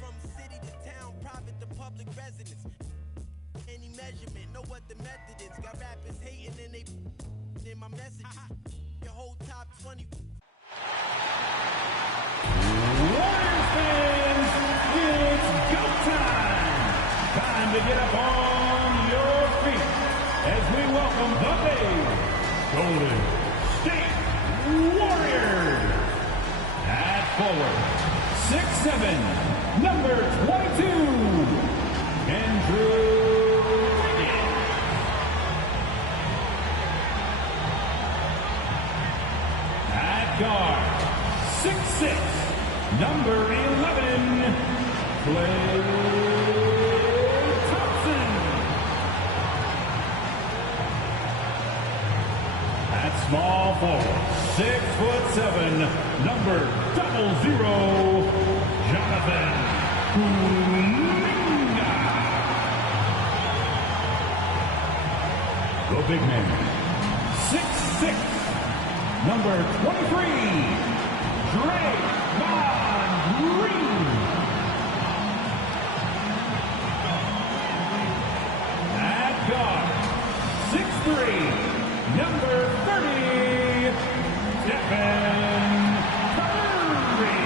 From city to town, private to public residence. Any measurement, know what the method is. Got rappers hating and they in my messages. Your whole top 20. Warriors fans, it's go time! Time to get up on your feet as we welcome the big Golden State Warriors. At forward, 6'7", number 22, Andrew. Guard, 6'6", number 11, Klay Thompson. At small forward, 6'7", number 00, Jonathan Kuminga. The big man, 6'6", number 23, Draymond Green. At guard, 6'3", number 30, Stephen Curry.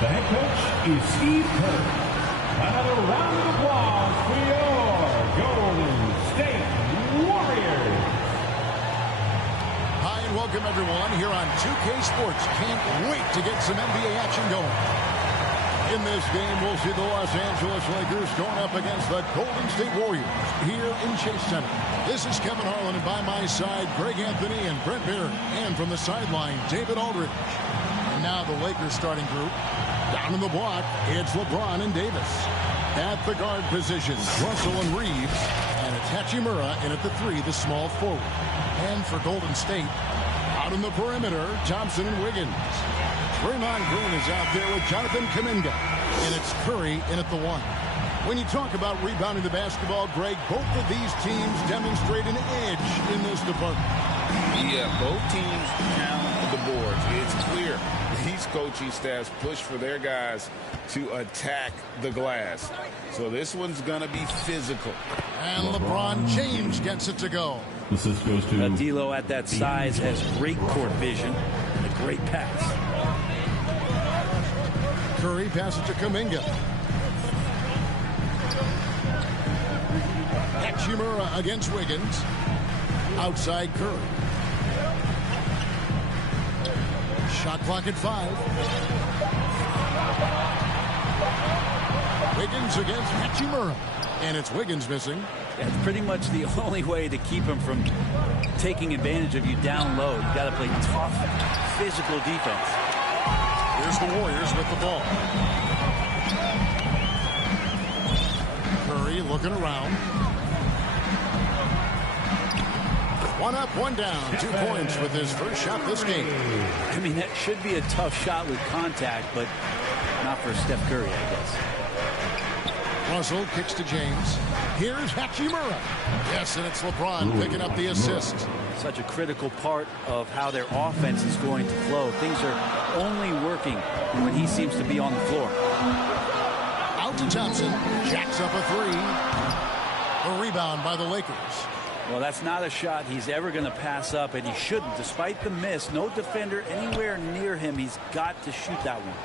The head coach is Steve Kerr. Another round of applause for your Golden State Warriors. Hi and welcome everyone here on 2K Sports. Can't wait to get some NBA action going. In this game, we'll see the Los Angeles Lakers going up against the Golden State Warriors here in Chase Center. This is Kevin Harlan, and by my side, Greg Anthony and Brent Barry. And from the sideline, David Aldridge. And now the Lakers starting group. Down in the block, it's LeBron and Davis. At the guard positions, Russell and Reeves. And it's Hachimura in at the 3, the small forward. And for Golden State, out in the perimeter, Thompson and Wiggins. Draymond Green is out there with Jonathan Kuminga. And it's Curry in at the 1. When you talk about rebounding the basketball, Greg, both of these teams demonstrate an edge in this department. Yeah, both teams pound the boards. It's clear these coaching staffs push for their guys to attack the glass. So this one's going to be physical. And LeBron James gets it to go. Assist goes to D'Lo at that size has great court vision and a great pass. Curry passes to Kuminga. Hachimura against Wiggins. Outside Curry. Shot clock at 5. Wiggins against Hachimura. And it's Wiggins missing. That's pretty much the only way to keep him from taking advantage of you down low. You got to play tough, physical defense. Here's the Warriors with the ball. Curry looking around. One up, one down. 2 points with his first shot this game. I mean, that should be a tough shot with contact, but not for Steph Curry, I guess. Russell kicks to James. Here's Hachimura. Yes, and it's LeBron picking up the assist. Such a critical part of how their offense is going to flow. Things are only working when he seems to be on the floor. Out to Thompson. Jacks up a 3. A rebound by the Lakers. Well, that's not a shot he's ever going to pass up, and he shouldn't. Despite the miss, no defender anywhere near him. He's got to shoot that one.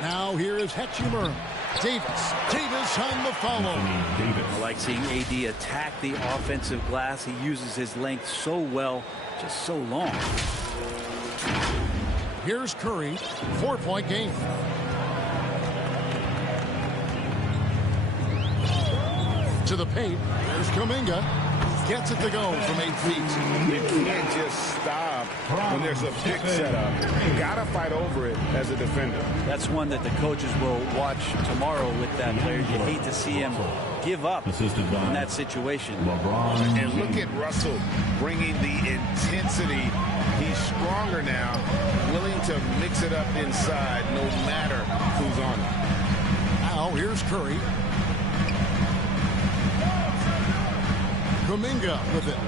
Now here is Hachimura. Davis on the follow. I like seeing AD attack the offensive glass. He uses his length so well, just so long. Here's Curry. 4-point game. To the paint. Here's Kuminga. Gets it to go from 8 feet. You can't just stop when there's a pick set up. You got to fight over it as a defender. That's one that the coaches will watch tomorrow with that player. You hate to see him give up in that situation. And look at Russell bringing the intensity. He's stronger now, willing to mix it up inside no matter who's on him. Now here's Curry. Kuminga with it.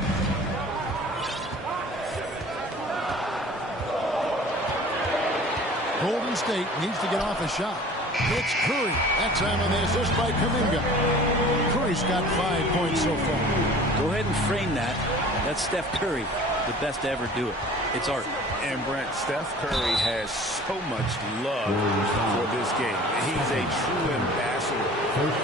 State needs to get off a shot. It's Curry. That time on the assist by Kuminga. Curry's got 5 points so far. Go ahead and frame that. That's Steph Curry, the best to ever do it. It's art. And Brent, Steph Curry has so much love for this game. He's a true ambassador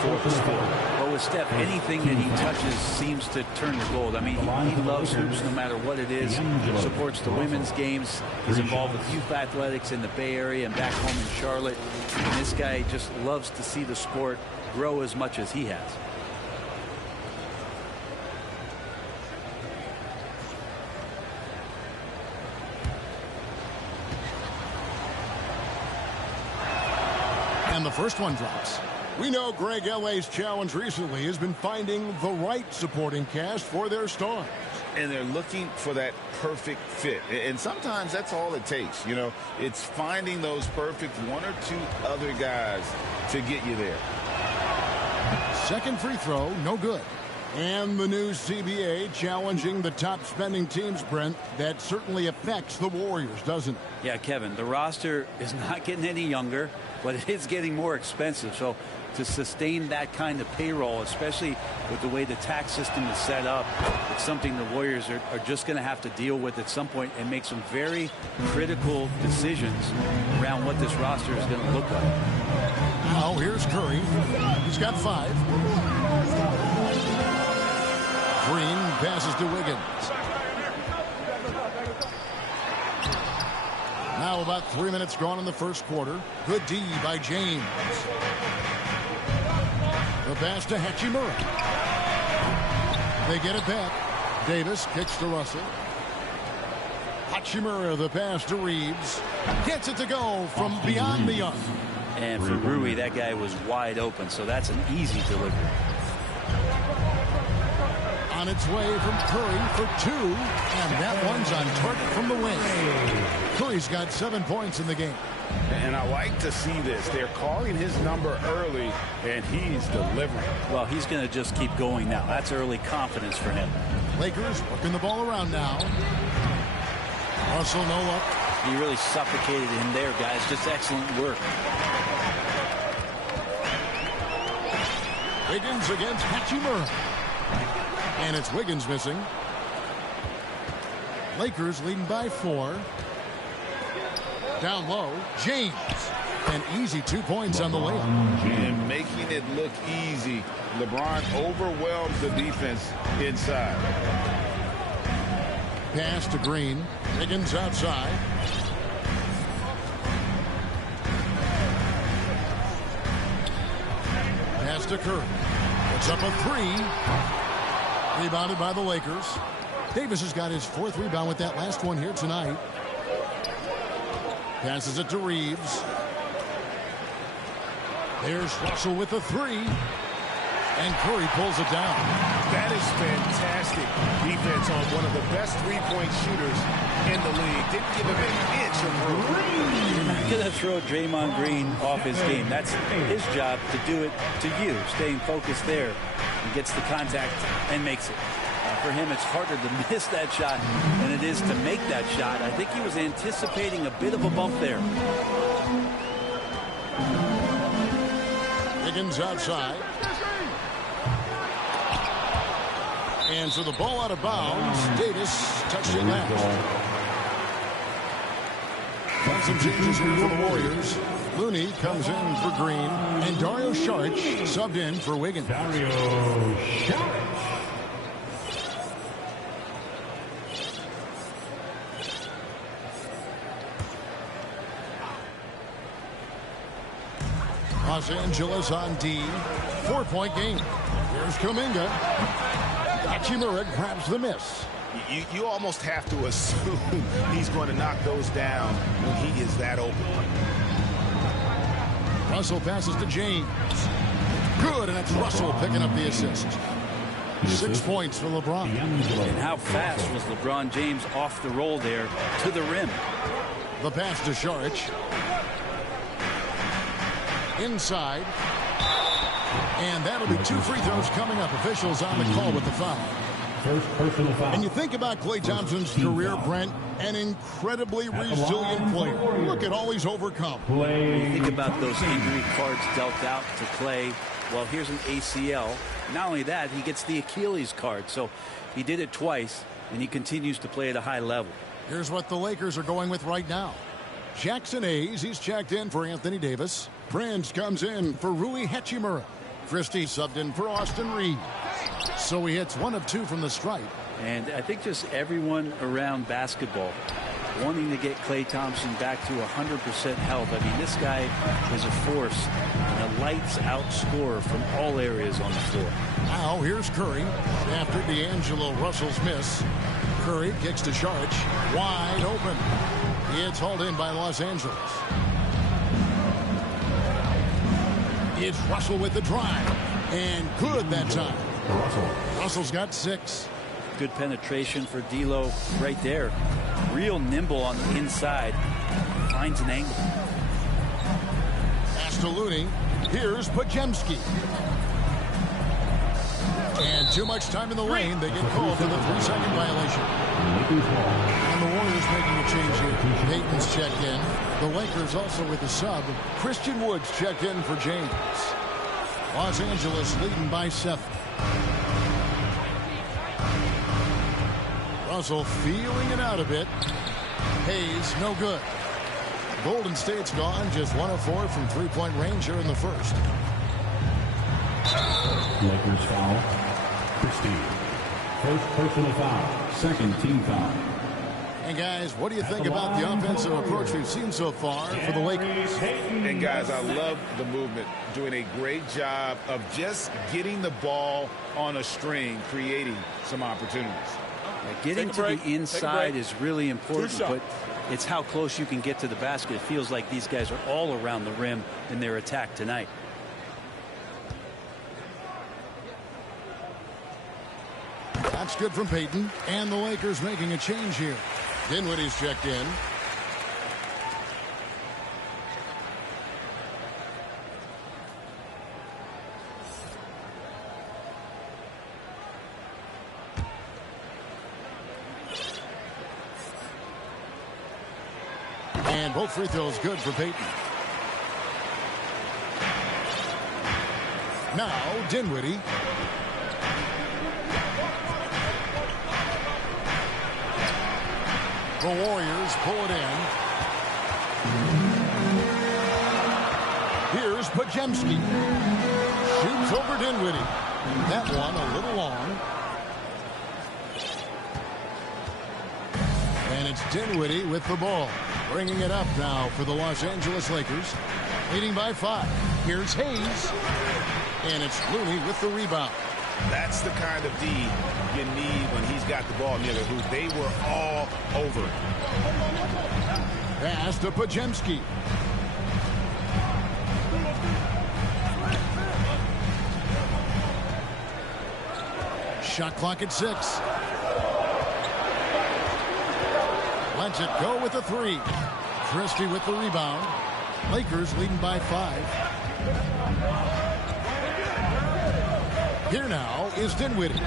for the sport. But with Steph, anything that he touches seems to turn to gold. I mean, he loves hoops no matter what it is. He supports the women's games. He's involved with youth athletics in the Bay Area and back home in Charlotte. And this guy just loves to see the sport grow as much as he has. And the first one drops. We know Greg L.A.'s challenge recently has been finding the right supporting cast for their stars. And they're looking for that perfect fit. And sometimes that's all it takes. You know, it's finding those perfect one or two other guys to get you there. Second free throw, no good. And the new CBA challenging the top spending teams, Brent. That certainly affects the Warriors, doesn't it? Yeah, Kevin, the roster is not getting any younger, but it is getting more expensive. So to sustain that kind of payroll, especially with the way the tax system is set up, it's something the Warriors are just going to have to deal with at some point and make some very critical decisions around what this roster is going to look like. Now here's Curry. He's got 5. Green passes to Wiggins. Now about 3 minutes gone in the first quarter. Good D by James. The pass to Hachimura. They get it back. Davis kicks to Russell. Hachimura, the pass to Reeves. Gets it to go from beyond the arc. And for Rui, that guy was wide open, so that's an easy delivery. On its way from Curry for 2, and that one's on target from the wing. Curry's got 7 points in the game. And I like to see this. They're calling his number early, and he's delivering. Well, he's going to just keep going now. That's early confidence for him. Lakers working the ball around now. Russell, no luck. He really suffocated him there, guys. Just excellent work. Wiggins against Hachimura. And it's Wiggins missing. Lakers leading by 4. Down low, James. An easy 2 points on the layup. And making it look easy. LeBron overwhelms the defense inside. Pass to Green. Wiggins outside. Pass to Curry. It's up a 3. Rebounded by the Lakers. Davis has got his 4th rebound with that last one here tonight. Passes it to Reeves. There's Russell with the 3. And Curry pulls it down. That is fantastic defense on one of the best three-point shooters in the league. Didn't give him an inch of room. You're not going to throw Draymond Green off his game. That's his job to do it to you. Staying focused there. He gets the contact and makes it. For him, it's harder to miss that shot than it is to make that shot. I think he was anticipating a bit of a bump there. Wiggins outside. And so the ball out of bounds. Davis touched it last. Got some changes here for the Warriors. Looney comes in for Green. And Dario Saric subbed in for Wiggins. Dario Saric. Los Angeles on D. 4-point game. Here's Kuminga. Hachimura grabs the miss. You almost have to assume he's going to knock those down when he is that open. Russell passes to James. Good, and it's Russell picking up the assist. 6 points for LeBron. And how fast was LeBron James off the roll there to the rim? The pass to Saric. Inside. And that'll be 2 free throws coming up. Officials on the call with the foul. First personal foul. And you think about Klay Thompson's career, Brent, an incredibly resilient player. Look at all he's overcome. When you think about those injury cards dealt out to Klay, well, here's an ACL. Not only that, he gets the Achilles card. So he did it twice, and he continues to play at a high level. Here's what the Lakers are going with right now. Jackson Hayes, he's checked in for Anthony Davis. Prince comes in for Rui Hachimura. Christie subbed in for Austin Reed. So he hits 1 of 2 from the stripe. And I think just everyone around basketball wanting to get Klay Thompson back to 100% health. I mean, this guy is a force and a lights-out scorer from all areas on the floor. Now here's Curry after D'Angelo Russell's miss. Curry kicks to Saric, wide open. It's hauled in by Los Angeles. It's Russell with the drive, and good that time. Russell's got 6. Good penetration for D'Lo right there. Real nimble on the inside. Finds an angle. Pass to Looney. Here's Podziemski. And too much time in the lane. They get called for the 3-second violation. And the Warriors making a change here. Payton's checked in. The Lakers also with a sub. Christian Woods checked in for James. Los Angeles leading by 7. Russell feeling it out a bit. Hayes, no good. Golden State's gone, just 1 of 4 from 3-point range here in the first. Lakers foul. Christie. First personal foul. Second team foul. And guys, what do you think about the offensive approach we've seen so far for the Lakers? And guys, I love the movement. Doing a great job of just getting the ball on a string, creating some opportunities. Getting to the inside is really important, but it's how close you can get to the basket. It feels like these guys are all around the rim in their attack tonight. That's good from Payton, and the Lakers making a change here. Dinwiddie's checked in. And both free throws good for Payton. Now Dinwiddie. The Warriors pull it in. Here's Podziemski. Shoots over Dinwiddie. That one a little long. And it's Dinwiddie with the ball. Bringing it up now for the Los Angeles Lakers. Leading by 5. Here's Hayes. And it's Looney with the rebound. That's the kind of D you need when he's got the ball near the hoop. They were all over it. Pass to Podziemski. Shot clock at 6. Lets it go with a 3. Christie with the rebound. Lakers leading by 5. Here now is Dinwiddie.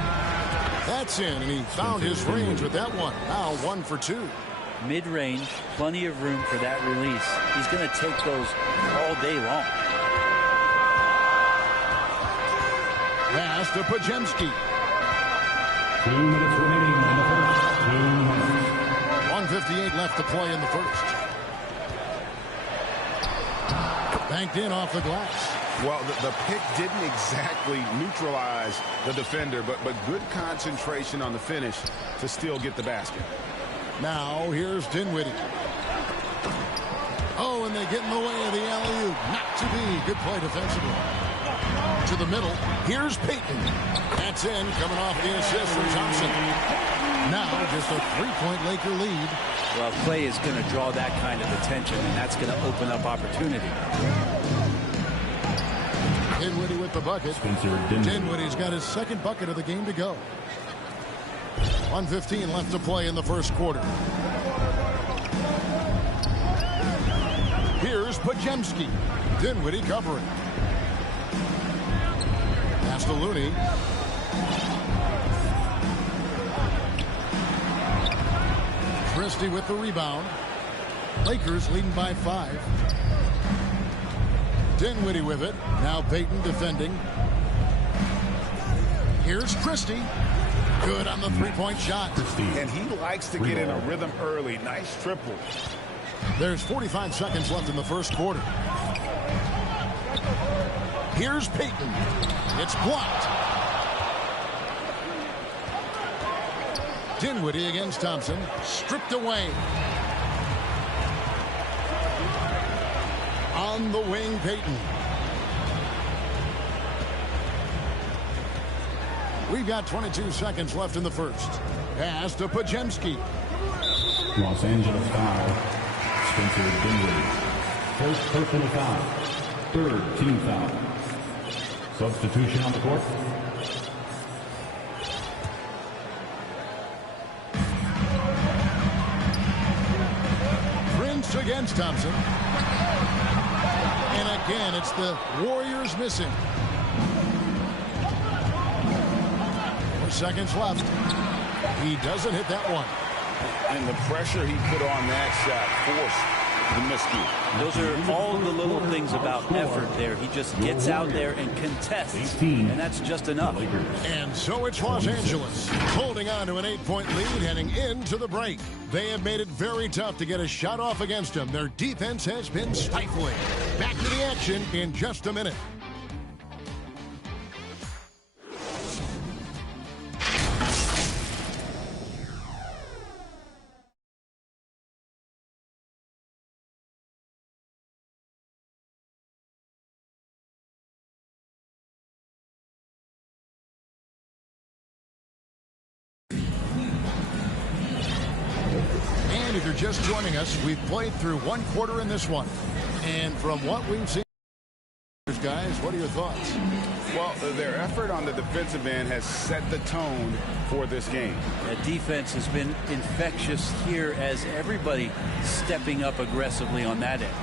That's in, and he found his range with that one. Now 1 for 2. Mid-range, plenty of room for that release. He's going to take those all day long. Pass to Podziemski. 2 minutes remaining in the first. 2 minutes. 1:58 left to play in the first. Banked in off the glass. Well, the pick didn't exactly neutralize the defender, but good concentration on the finish to still get the basket. Now here's Dinwiddie. Oh, and they get in the way of the alley-oop. Not to be. Good play defensively. To the middle. Here's Payton. That's in, coming off the assist from Thompson. Now just a 3-point Laker lead. Well, Klay is going to draw that kind of attention, and that's going to open up opportunity. Dinwiddie with the bucket. Dinwiddie's got his second bucket of the game to go. 1:15 left to play in the first quarter. Here's Podziemski. Dinwiddie covering. Pass to Looney. Christie with the rebound. Lakers leading by 5. Dinwiddie with it. Now Payton defending. Here's Christie. Good on the three-point shot. And he likes to get in a rhythm early. Nice triple. There's 45 seconds left in the first quarter. Here's Payton. It's blocked. Dinwiddie against Thompson. Stripped away. On the wing, Payton. We've got 22 seconds left in the first. Pass to Pajemski. Los Angeles foul. Spencer Dinwiddie. First personal foul. Third team foul. Substitution on the court. Prince against Thompson. And again, it's the Warriors missing. 4 seconds left. He doesn't hit that one. And the pressure he put on that shot forced the miscue. Those are all the little things about effort there. He just gets out there and contests, and that's just enough. And so it's Los Angeles holding on to an 8-point lead heading into the break. They have made it very tough to get a shot off against them. Their defense has been stifling. Back to the action in just a minute. If you're just joining us, we've played through one quarter in this one. And from what we've seen, guys, what are your thoughts? Well, their effort on the defensive end has set the tone for this game. That defense has been infectious here as everybody stepping up aggressively on that end.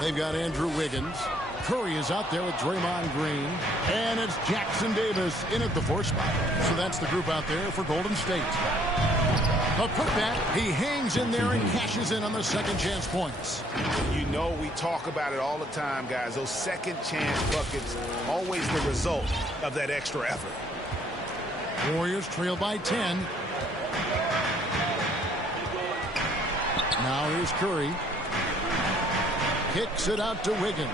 They've got Andrew Wiggins. Curry is out there with Draymond Green. And it's Jackson Davis in at the 4 spot. So that's the group out there for Golden State. A putback. He hangs in there and cashes in on the second chance points. You know we talk about it all the time, guys. Those second chance buckets, always the result of that extra effort. Warriors trail by 10. Now here's Curry. Kicks it out to Wiggins.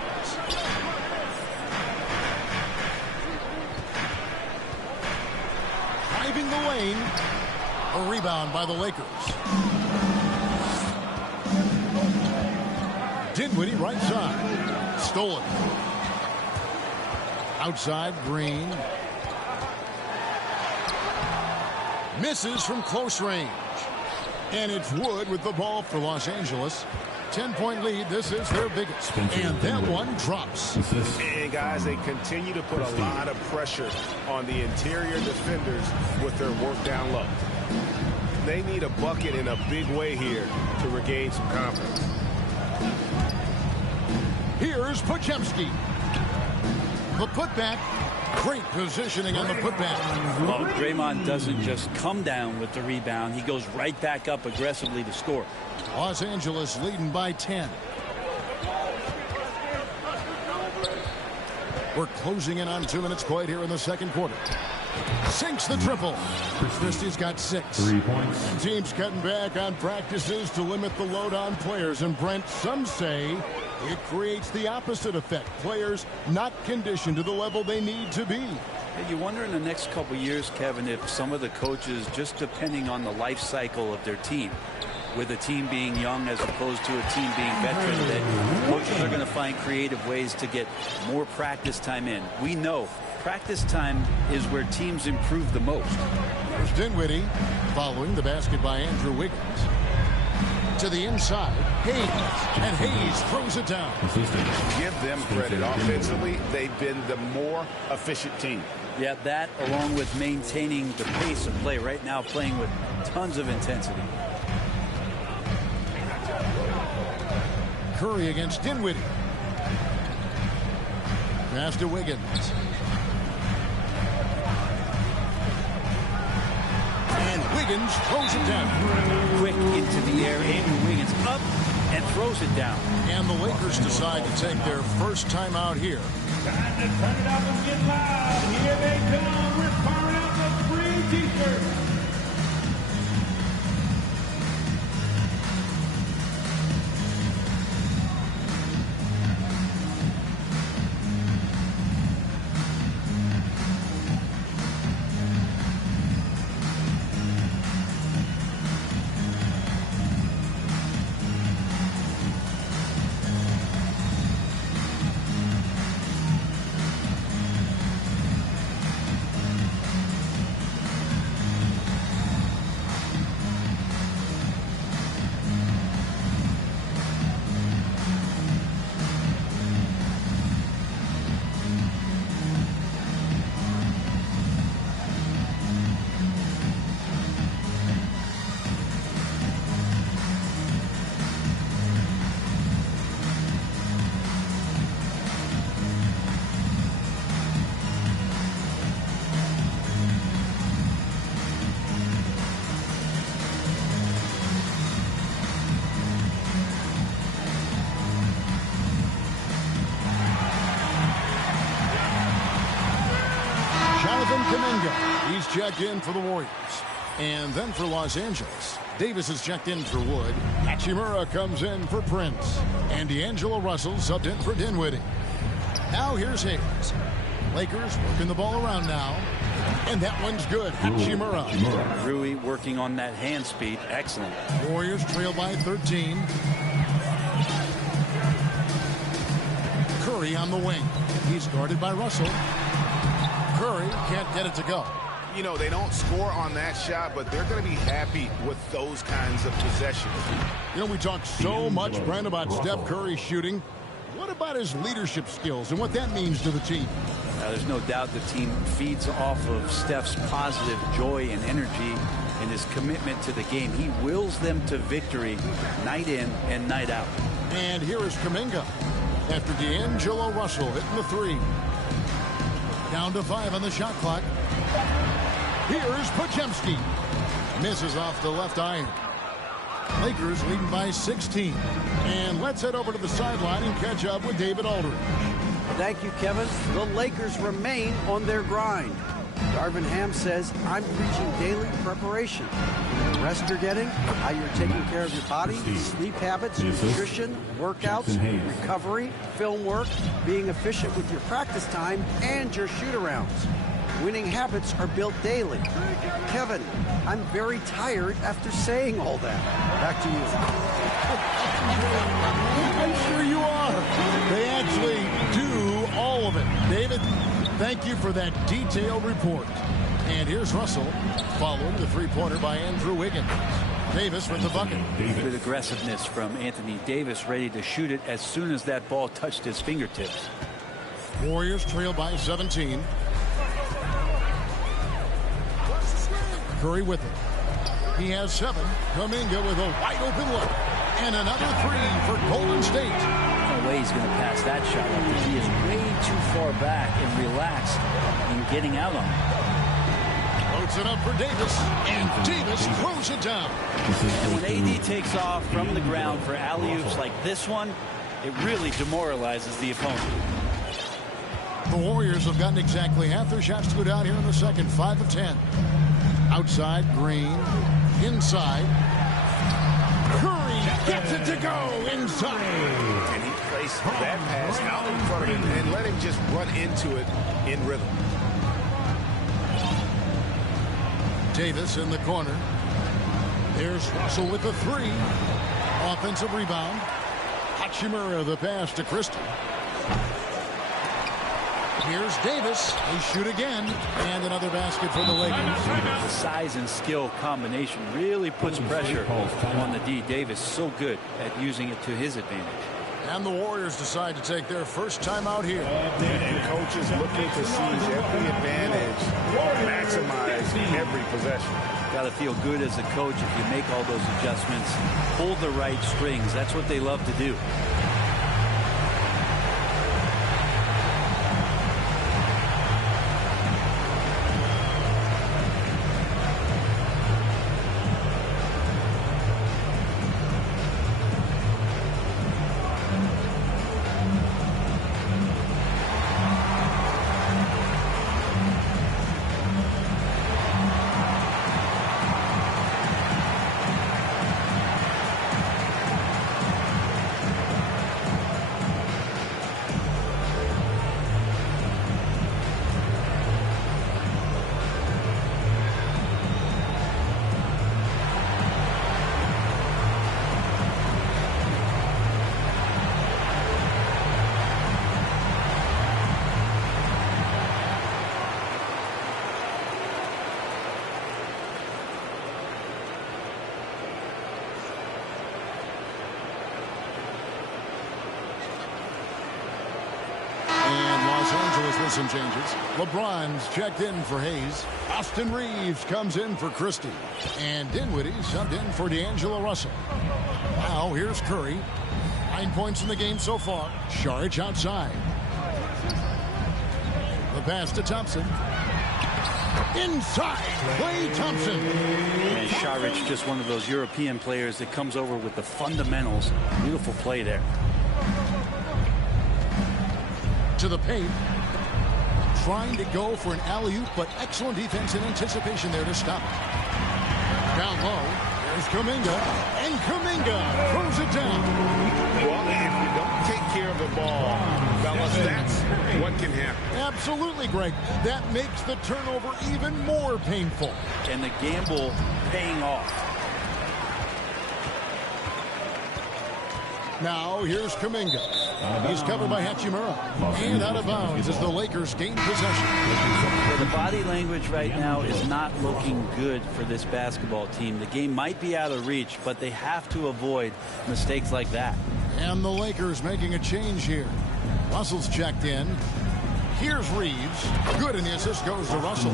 Driving the lane. A rebound by the Lakers. Dinwiddie right side. Stolen. Outside, Green. Misses from close range. And it's Wood with the ball for Los Angeles. 10-point lead. This is their biggest. And that one drops. And guys, they continue to put a lot of pressure on the interior defenders with their work down low. They need a bucket in a big way here to regain some confidence. Here's Pajemski. The putback. Great positioning on the putback. Well, Draymond doesn't just come down with the rebound. He goes right back up aggressively to score. Los Angeles leading by 10. We're closing in on 2 minutes played here in the second quarter. Sinks the triple. Christie's got 6. 3 points. And teams cutting back on practices to limit the load on players. And Brent, some say it creates the opposite effect. Players not conditioned to the level they need to be. You wonder in the next couple years, Kevin, if some of the coaches, just depending on the life cycle of their team, with a team being young as opposed to a team being veteran, that coaches are going to find creative ways to get more practice time in. We know practice time is where teams improve the most. There's Dinwiddie following the basket by Andrew Wiggins. To the inside, Hayes, and Hayes throws it down. Give them credit. Offensively, they've been the more efficient team. Yeah, that along with maintaining the pace of play right now, playing with tons of intensity. Curry against Dinwiddie. Pass to Wiggins. And Wiggins throws it down. Quick into the air. Andrew Wiggins up and throws it down. And the Lakers decide to take their first time out here. Time to turn it up and get loud. Here they come. We're firing out the free t-shirt. He's checked in for the Warriors. And then for Los Angeles, Davis is checked in for Wood. Hachimura comes in for Prince. And D'Angelo Russell subbed in for Dinwiddie. Now here's Hayes. Lakers working the ball around now. And that one's good. Hachimura. Rui working on that hand speed. Excellent. Warriors trail by 13. Curry on the wing. He's guarded by Russell. Curry can't get it to go. You know, they don't score on that shot, but they're going to be happy with those kinds of possessions. You know, we talk so much, Brent, about Steph Curry shooting. What about his leadership skills and what that means to the team? There's no doubt the team feeds off of Steph's positive joy and energy and his commitment to the game. He wills them to victory night in and night out. And here is Kuminga after D'Angelo Russell hitting the three. Down to 5 on the shot clock. Here's Podziemski. Misses off the left iron. Lakers leading by 16. And let's head over to the sideline and catch up with David Aldridge. Thank you, Kevin. The Lakers remain on their grind. Darvin Ham says, I'm preaching daily preparation. The rest you're getting, how you're taking care of your body, sleep habits, nutrition, workouts, recovery, film work, being efficient with your practice time, and your shoot-arounds. Winning habits are built daily. Kevin, I'm very tired after saying all that. Back to you. I'm sure you are. They actually do all of it. David, thank you for that detailed report. And here's Russell following the three-pointer by Andrew Wiggins. Davis with the bucket. Good aggressiveness from Anthony Davis, ready to shoot it as soon as that ball touched his fingertips. Warriors trail by 17. Curry with it. He has 7. Kuminga with a wide open look. And another 3 for Golden State. No way he's going to pass that shot up. He is way too far back and relaxed in getting out on it. Floats it up for Davis. And Davis throws it down. And when AD takes off from the ground for alley-oops like this one, it really demoralizes the opponent. The Warriors have gotten exactly half their shots to go down here in the second. 5 of 10. Outside, Green. Inside. Curry gets it to go inside. And he placed that pass out in front of him and let him just run into it in rhythm. Davis in the corner. There's Russell with the 3. Offensive rebound. Hachimura the pass to Christie. Here's Davis. They shoot again. And another basket for the Lakers. The size and skill combination really puts pressure on the D. Davis. So good at using it to his advantage. And the Warriors decide to take their first time out here. And coaches looking to seize every advantage, maximize every possession. Got to feel good as a coach if you make all those adjustments. Pull the right strings. That's what they love to do. Angeles with some changes. LeBron's checked in for Hayes. Austin Reeves comes in for Christie. And Dinwiddie subbed in for D'Angelo Russell. Now here's Curry. 9 points in the game so far. Saric outside. The pass to Thompson. Inside, Klay Thompson. And Saric, just one of those European players that comes over with the fundamentals. Beautiful play there. To the paint. Trying to go for an alley-oop, but excellent defense and anticipation there to stop it. Down low, there's Kuminga. And Kuminga throws it down. Well, if you don't take care of the ball, fellas, that's what can happen. Absolutely, Greg. That makes the turnover even more painful. And the gamble paying off. Now, here's Kuminga. He's covered by Hachimura. And out of bounds as the Lakers gain possession. Well, the body language right now is not looking good for this basketball team. The game might be out of reach, but they have to avoid mistakes like that. And the Lakers making a change here. Russell's checked in. Here's Reeves. Good, and the assist goes to Russell.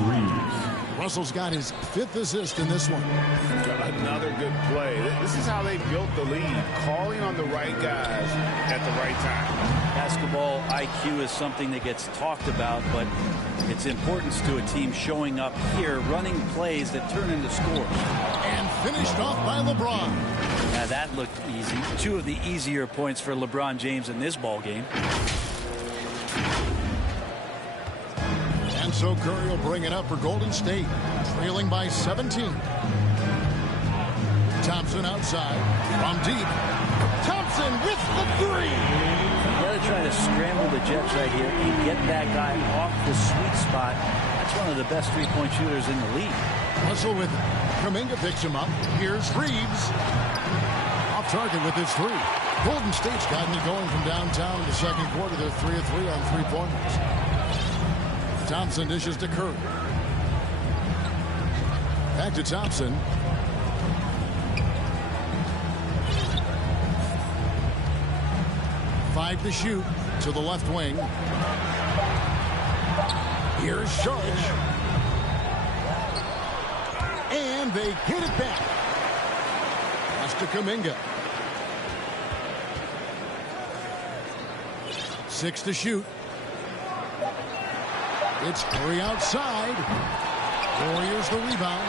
Russell's got his 5th assist in this one. Another good play. This is how they built the lead, calling on the right guys at the right time. Basketball IQ is something that gets talked about, but its importance to a team showing up here, running plays that turn into scores. And finished off by LeBron. Now that looked easy. 2 of the easier points for LeBron James in this ball game. And so Curry will bring it up for Golden State, trailing by 17. Thompson outside, from deep. Thompson with the 3. You got to try to scramble the Jets right here and get that guy off the sweet spot. That's one of the best three-point shooters in the league. Russell with it. Kuminga picks him up. Here's Reeves. Off target with his 3. Golden State's gotten it going from downtown in the second quarter. They're 3 of 3 on three-pointers. Thompson dishes to Curry. Back to Thompson. Five to shoot to the left wing. Here's Saric. And they hit it back. Pass to Kuminga. 6 to shoot. It's Curry outside. Warriors the rebound.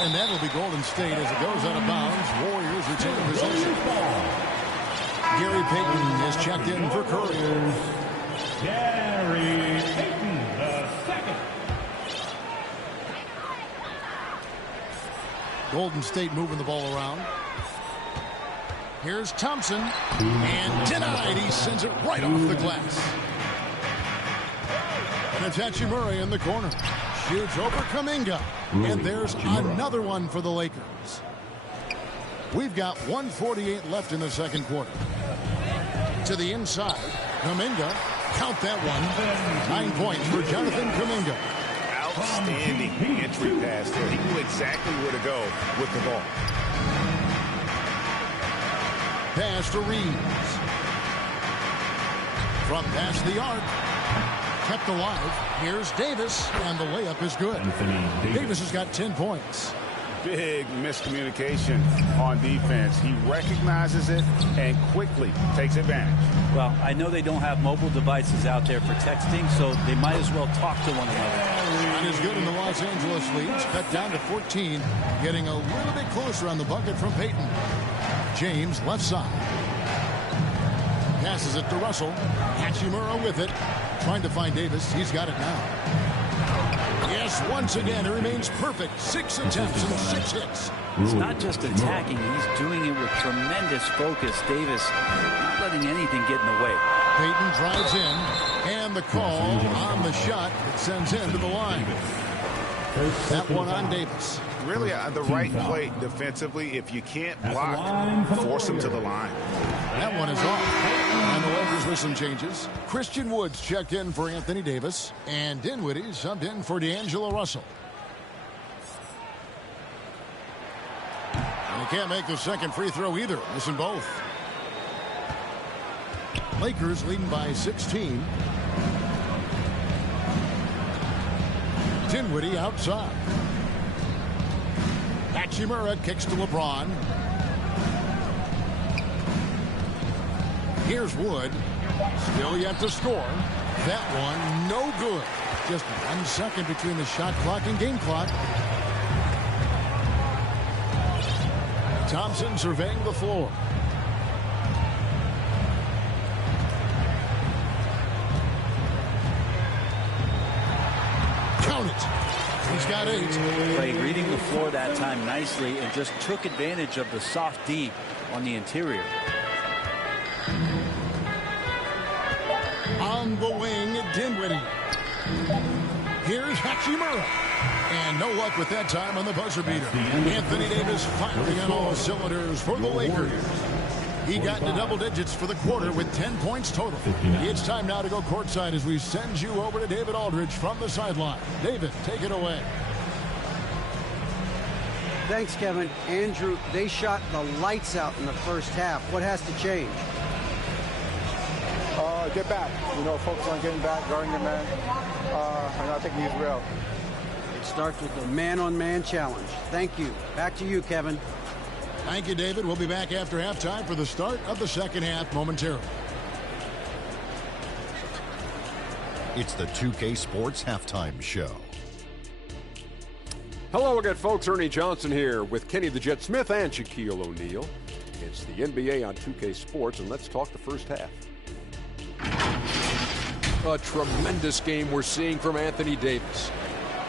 And that'll be Golden State as it goes out of bounds. Warriors retain possession. Gary Payton is checked in for Curry. Gary Payton, the second. Golden State moving the ball around. Here's Thompson. And denied. He sends it right off the glass. And it's Hachimura in the corner. Shoots over Kuminga. And there's another one for the Lakers. We've got 1:48 left in the second quarter. To the inside. Kuminga. Count that one. 9 points for Jonathan Kuminga. Outstanding entry pass there. He knew exactly where to go with the ball. Pass to Reeves. From past the arc. Kept alive. Here's Davis, and the layup is good. Davis has got 10 points. Big miscommunication on defense. He recognizes it and quickly takes advantage. Well, I know they don't have mobile devices out there for texting, so they might as well talk to one another. Not as good in the Los Angeles leads. Cut down to 14. Getting a little bit closer on the bucket from Payton. James, left side. Passes it to Russell. Hachimura with it. Trying to find Davis. He's got it now. Yes, once again, it remains perfect. 6 attempts and 6 hits. It's not just attacking. He's doing it with tremendous focus. Davis not letting anything get in the way. Payton drives in, and the call on the shot that sends him to the line. That one on Davis. Really the right play defensively. If you can't block, force him to the line. That one is off. And the Lakers with some changes. Christian Woods checked in for Anthony Davis. And Dinwiddie subbed in for D'Angelo Russell. And he can't make the second free throw either. Missing both. Lakers leading by 16. Dinwiddie outside. Hachimura kicks to LeBron. Here's Wood. Still yet to score. That one, no good. Just 1 second between the shot clock and game clock. Thompson surveying the floor. Count it. He's got 8. Played reading the floor that time nicely and just took advantage of the soft D on the interior. On the wing, Dinwiddie. Here's Hachimura. And no luck with that time on the buzzer beater. Anthony Davis firing on all cylinders for the Lakers. He got into double digits for the quarter with 10 points total. It's time now to go courtside as we send you over to David Aldridge from the sideline. David, take it away. Thanks, Kevin. Andrew, they shot the lights out in the first half. What has to change? Get back. Focus on getting back, guarding your man. And I think he's real. It starts with a man-on-man challenge. Thank you. Back to you, Kevin. Thank you, David. We'll be back after halftime for the start of the second half momentarily. It's the 2K Sports Halftime Show. Hello again, folks. Ernie Johnson here with Kenny the Jet Smith and Shaquille O'Neal. It's the NBA on 2K Sports, and let's talk the first half. A tremendous game we're seeing from Anthony Davis.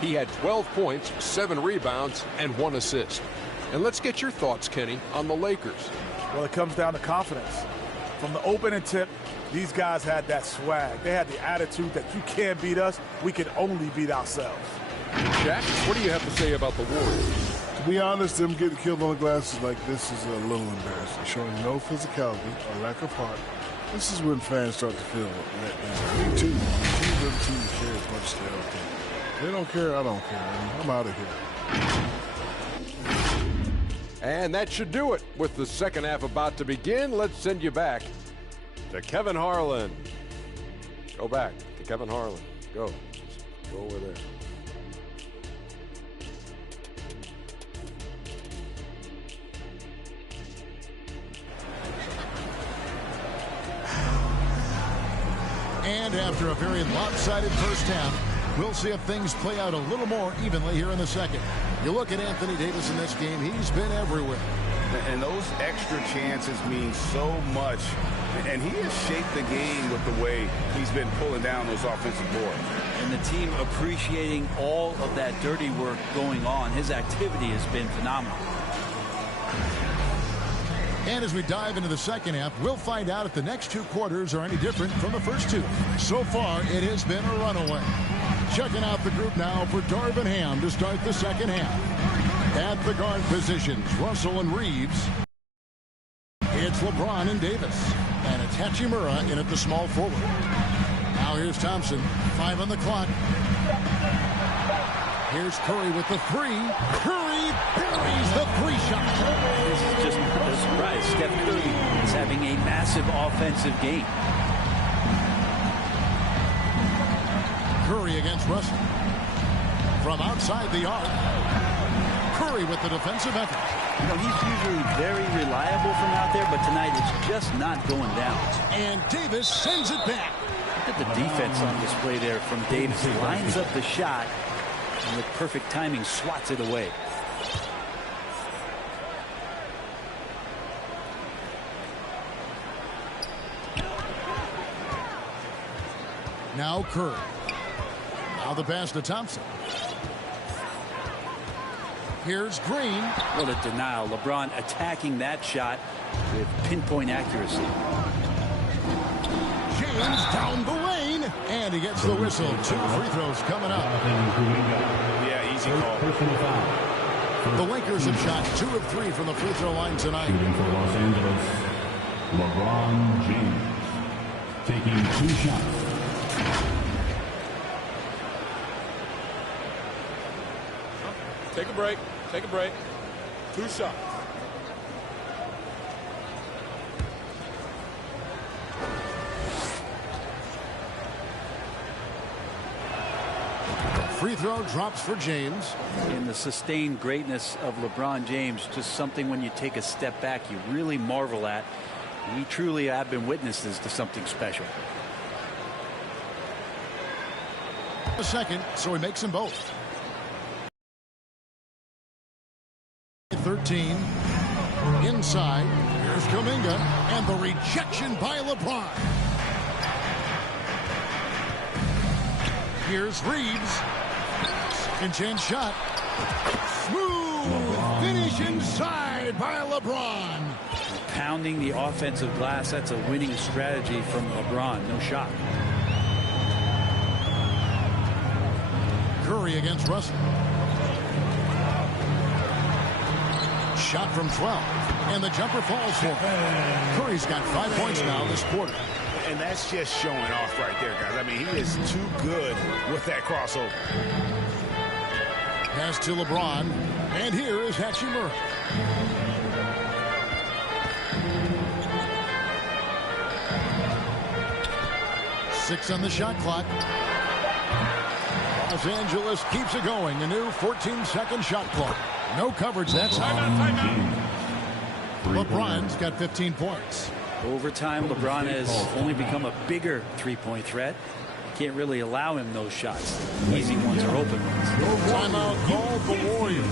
He had 12 points, 7 rebounds, and 1 assist. And let's get your thoughts, Kenny, on the Lakers. Well, it comes down to confidence. From the opening tip, these guys had that swag. They had the attitude that you can't beat us, we can only beat ourselves. Shaq, what do you have to say about the Warriors? To be honest, them getting killed on the glass is like this is a little embarrassing, showing no physicality or lack of heart. This is when fans start to feel let down. Me too. Teams of the team care as much as they don't care. They don't care, I don't care. I'm out of here. And that should do it. With the second half about to begin, let's send you back to Kevin Harlan. Go back to Kevin Harlan. Go. Go over there. And after a very lopsided first half, we'll see if things play out a little more evenly here in the second. You look at Anthony Davis in this game, he's been everywhere. And those extra chances mean so much. And he has shaped the game with the way he's been pulling down those offensive boards. And the team appreciating all of that dirty work going on. His activity has been phenomenal. And as we dive into the second half, we'll find out if the next 2 quarters are any different from the first 2. So far, it has been a runaway. Checking out the group now for Darvin Ham to start the second half. At the guard positions, Russell and Reeves. It's LeBron and Davis. And it's Hachimura in at the small forward. Now here's Thompson. 5 on the clock. Here's Curry with the 3. Curry buries the 3-shot. This is just a surprise. Steph Curry is having a massive offensive game. Curry against Russell. From outside the arc. Curry with the defensive effort. He's usually very reliable from out there, but tonight it's just not going down. And Davis sends it back. Look at the defense on display there from Davis. He lines up the shot and with perfect timing swats it away. Now Curry. Now the pass to Thompson. Here's Green. What a denial. LeBron attacking that shot with pinpoint accuracy. James down the lane. And he gets the whistle. 2 free throws coming up. Yeah, easy call. The Lakers have shot 2 of 3 from the free throw line tonight. Shooting for Los Angeles, LeBron James. Taking 2 shots. Take a break. Take a break. 2 shots. free throw drops for James. And the sustained greatness of LeBron James, just something when you take a step back, you really marvel at. We truly have been witnesses to something special. A second, so he makes them both. 13. Inside. Here's Kuminga. And the rejection by LeBron. Here's Reeves. Second chance shot. Smooth finish inside by LeBron. Pounding the offensive glass, that's a winning strategy from LeBron. No shot. Curry against Russell. Shot from 12. And the jumper falls for him. Curry's got 5 points now this quarter. And that's just showing off right there, guys. I mean, he is too good with that crossover. Pass to LeBron. And here is Hachimura. Six on the shot clock. Los Angeles keeps it going. A new 14-second shot clock. No coverage that time. LeBron's got 15 points. Over time, LeBron has only become a bigger three-point threat. You can't really allow him those shots. Easy ones or open ones. Timeout called the Warriors.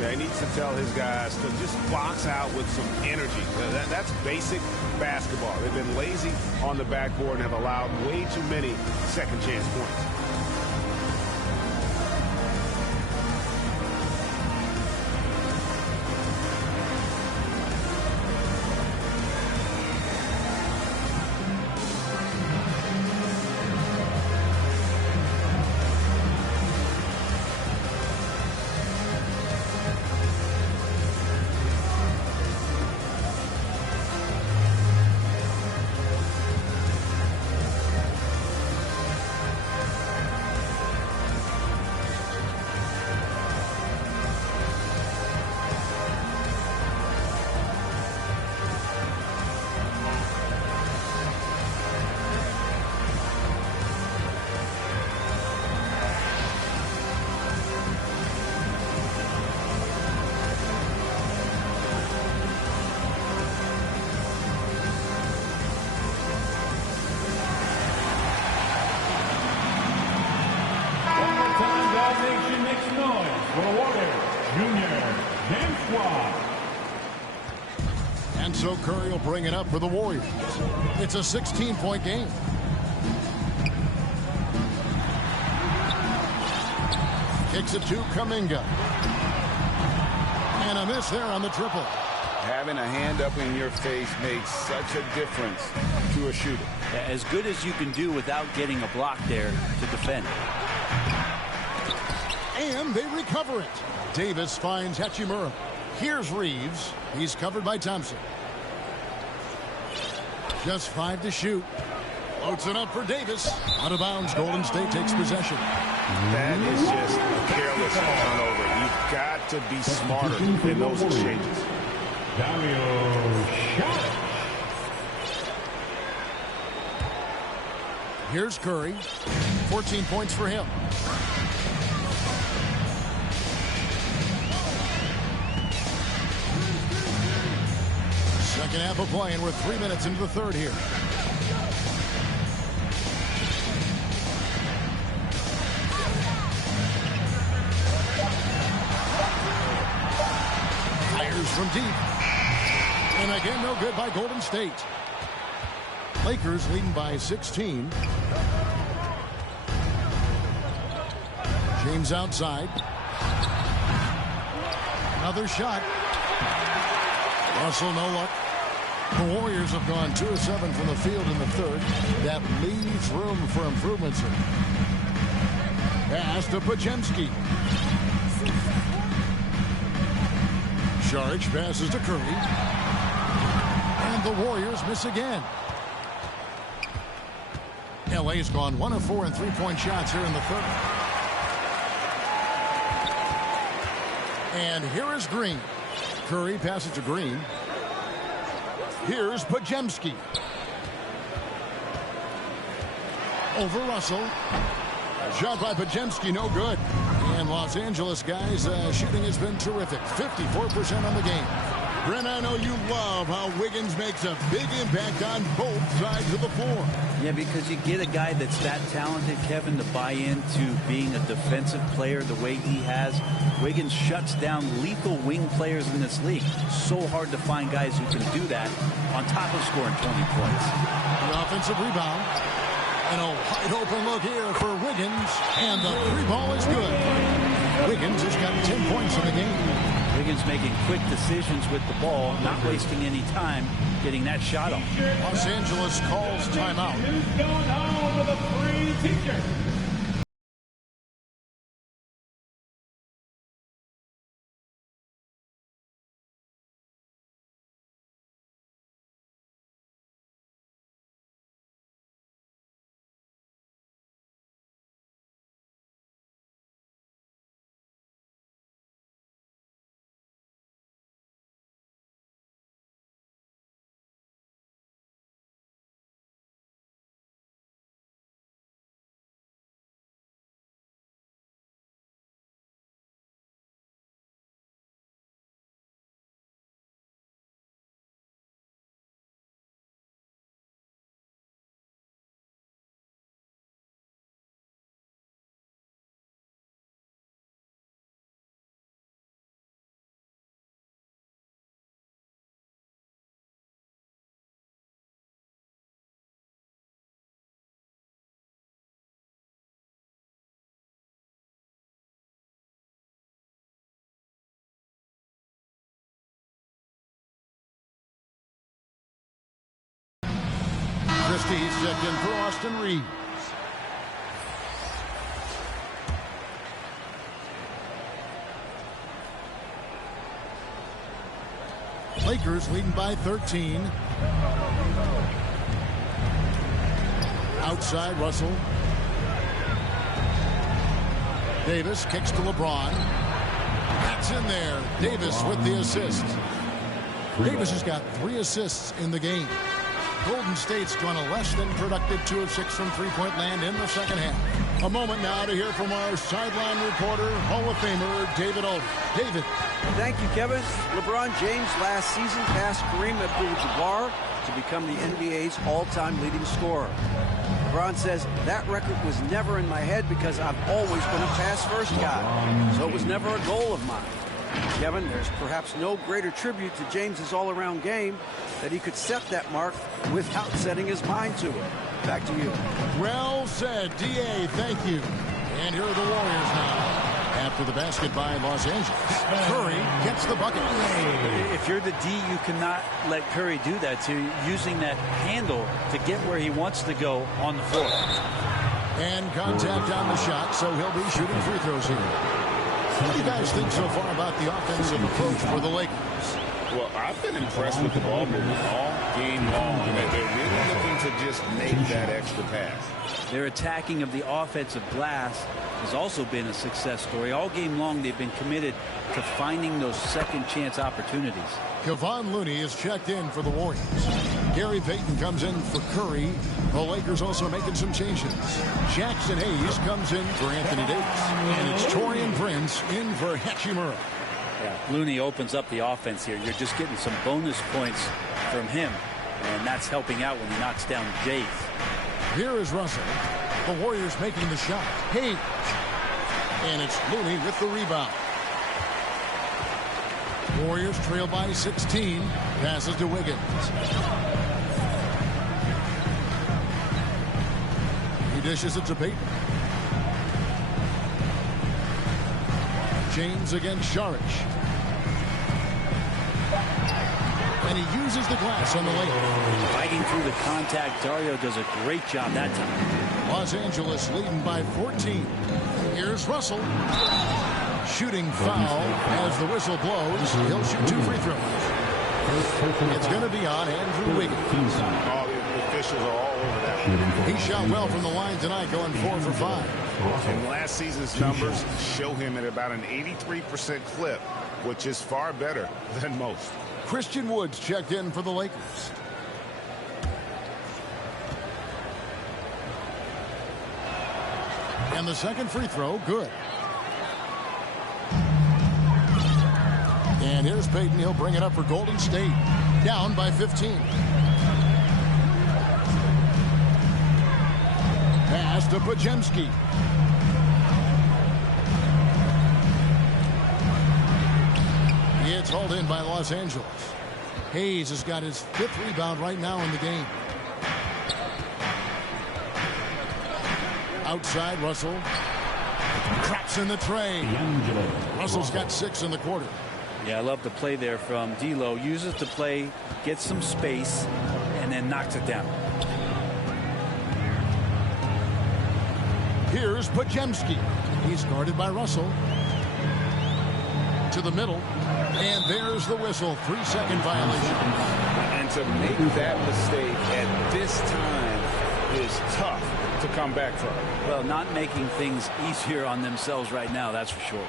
Yeah, he needs to tell his guys to just box out with some energy. That's basic basketball. They've been lazy on the backboard and have allowed way too many second chance points. And so Curry will bring it up for the Warriors. It's a 16-point game. Kicks it to Kuminga. And a miss there on the triple. Having a hand up in your face makes such a difference to a shooter. As good as you can do without getting a block there to defend. And they recover it. Davis finds Hachimura. Here's Reeves. He's covered by Thompson. Just 5 to shoot. Floats it up for Davis. Out of bounds. Golden State takes possession. That is just a careless turnover. You've got to be smarter in those exchanges. Here's Curry. 14 points for him. Second half of play, and we're 3 minutes into the third here. Fires from deep. And again, no good by Golden State. Lakers leading by 16. James outside. Another shot. Russell, no luck. The Warriors have gone 2 of 7 from the field in the third. That leaves room for improvements here. Pass to Podziemski. Saric passes to Curry. And the Warriors miss again. LA's gone 1 of 4 in three-point shots here in the third. And here is Green. Curry passes to Green. Here's Podziemski. Over Russell. Shot by Pajemski, no good. And Los Angeles guys, shooting has been terrific. 54% on the game. Brent, I know you love how Wiggins makes a big impact on both sides of the floor. Yeah, because you get a guy that's that talented, Kevin, to buy into being a defensive player the way he has. Wiggins shuts down lethal wing players in this league. So hard to find guys who can do that on top of scoring 20 points. The offensive rebound. And a wide open look here for Wiggins. And the three ball is good. Wiggins has got 10 points in the game. Wiggins making quick decisions with the ball, not wasting any time getting that shot off. Los Angeles calls timeout. Who's going on with a free t-shirt? Christie's checked in for Austin Reeves. Lakers leading by 13. Outside, Russell. Davis kicks to LeBron. That's in there. Davis with the assist. Davis has got 3 assists in the game. Golden State's gone a less than productive 2 of 6 from three-point land in the second half. A moment now to hear from our sideline reporter, Hall of Famer David Aldridge. David. Thank you, Kevin. LeBron James last season passed Kareem Abdul-Jabbar to become the NBA's all-time leading scorer. LeBron says, that record was never in my head because I've always been a pass-first guy, so it was never a goal of mine. Kevin, there's perhaps no greater tribute to James's all-around game that he could set that mark without setting his mind to it. Back to you. Well said, D.A. Thank you. And here are the Warriors now. After the basket by Los Angeles, Curry gets the bucket. If you're the D, you cannot let Curry do that to using that handle to get where he wants to go on the floor. And contact on the shot, so he'll be shooting free throws here. What do you guys think so far about the offensive approach for the Lakers? Well, I've been impressed with the ball movement all game long. They're really looking to just make that extra pass. Their attacking of the offensive glass has also been a success story. All game long, they've been committed to finding those second chance opportunities. Kevon Looney is checked in for the Warriors. Gary Payton comes in for Curry. The Lakers also making some changes. Jackson Hayes comes in for Anthony Davis. And it's Taurean Prince in for Hachimura. Yeah, Looney opens up the offense here. You're just getting some bonus points from him. And that's helping out when he knocks down Jays. Here is Russell. The Warriors making the shot. Hayes. And it's Looney with the rebound. Warriors trail by 16. Passes to Wiggins. He dishes it to Payton. James against Saric. And he uses the glass on the lane. Fighting through the contact. Dario does a great job that time. Los Angeles leading by 14. Here's Russell. Shooting foul as the whistle blows. He'll shoot 2 free throws. It's going to be on Andrew Wiggins. All the officials are all over that. He shot well from the line tonight, going 4 for 5. And last season's numbers show him at about an 83% clip, which is far better than most. Christian Woods checked in for the Lakers. And the second free throw, good. And here's Payton. He'll bring it up for Golden State. Down by 15. Pass to Pajemski. It's hauled in by Los Angeles. Hayes has got his 5th rebound right now in the game. Outside, Russell. Traps in the tray. Russell's got 6 in the quarter. Yeah, I love the play there from D'Lo. Uses the play, gets some space, and then knocks it down. Here's Pajemski. He's guarded by Russell. To the middle. And there's the whistle. 3-second violation. And to make that mistake at this time is tough to come back from. Well, not making things easier on themselves right now, that's for sure.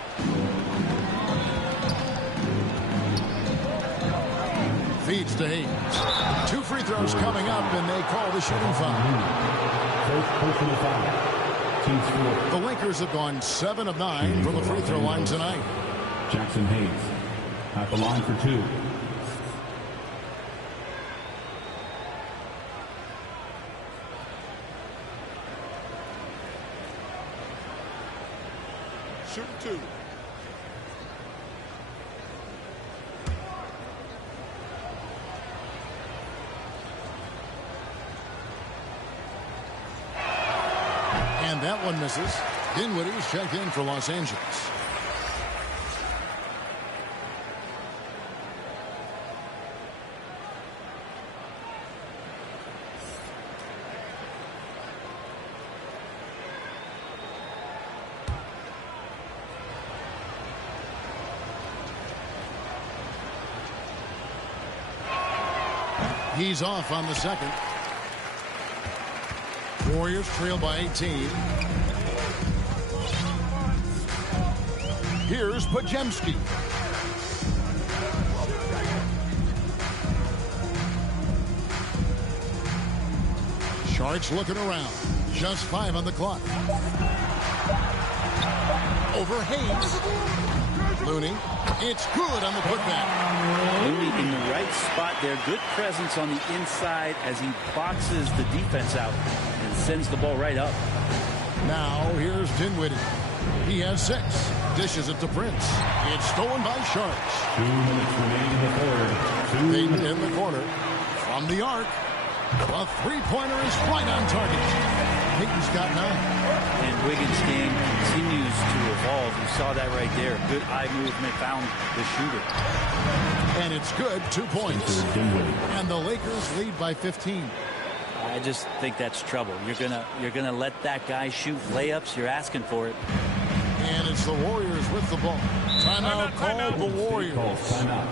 Feeds to Hayes. 2 free throws coming up, and they call the shooting foul. First personal foul. Team score. The Lakers have gone 7 of 9 from the free throw line tonight. Jackson Hayes at the line for 2. Shoot 2. And that one misses. Dinwiddie's checked in for Los Angeles. He's off on the second. Warriors trail by 18. Here's Pajemski. Sharks looking around. Just 5 on the clock. Over Hayes. Looney. It's good on the putback. Looney in the right spot there. Good presence on the inside as he boxes the defense out and sends the ball right up. Now here's Dinwiddie. He has 6. Dishes it to Prince. It's stolen by Sharks. 2 minutes remaining in the third. Payton in the corner. From the arc. A 3-pointer is right on target. Payton's got 9. And Wiggins' game continues to evolve. You saw that right there. Good eye movement, found the shooter. And it's good. 2 points. And the Lakers lead by 15. I just think that's trouble. You're gonna let that guy shoot layups. You're asking for it. And it's the Warriors with the ball. Timeout called the Warriors. Timeout.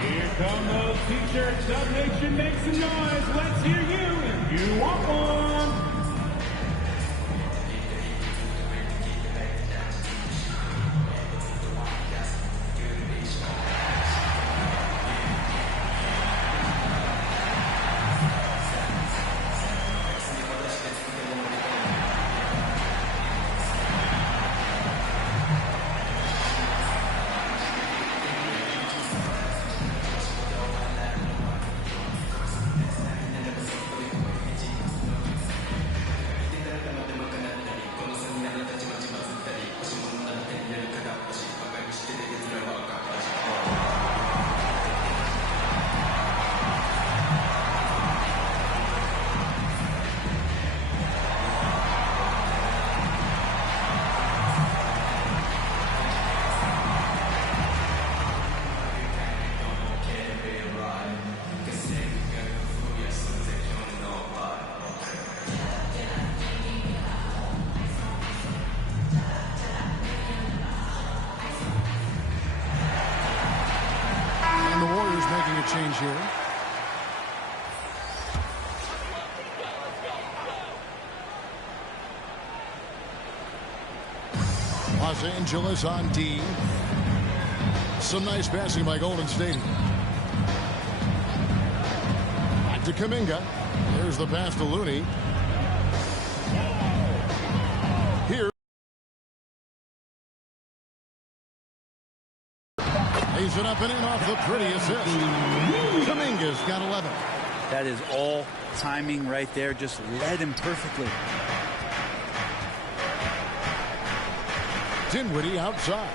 Here come those t-shirts. Dub Nation, make some noise. Let's hear you if you want one. Change here. Los Angeles on D. Some nice passing by Golden State. to Kuminga. Here's the pass to Looney. Here. Lays it up and in off the pretty assist. Kuminga's got 11. That is all timing right there. Just led him perfectly. Dinwiddie outside.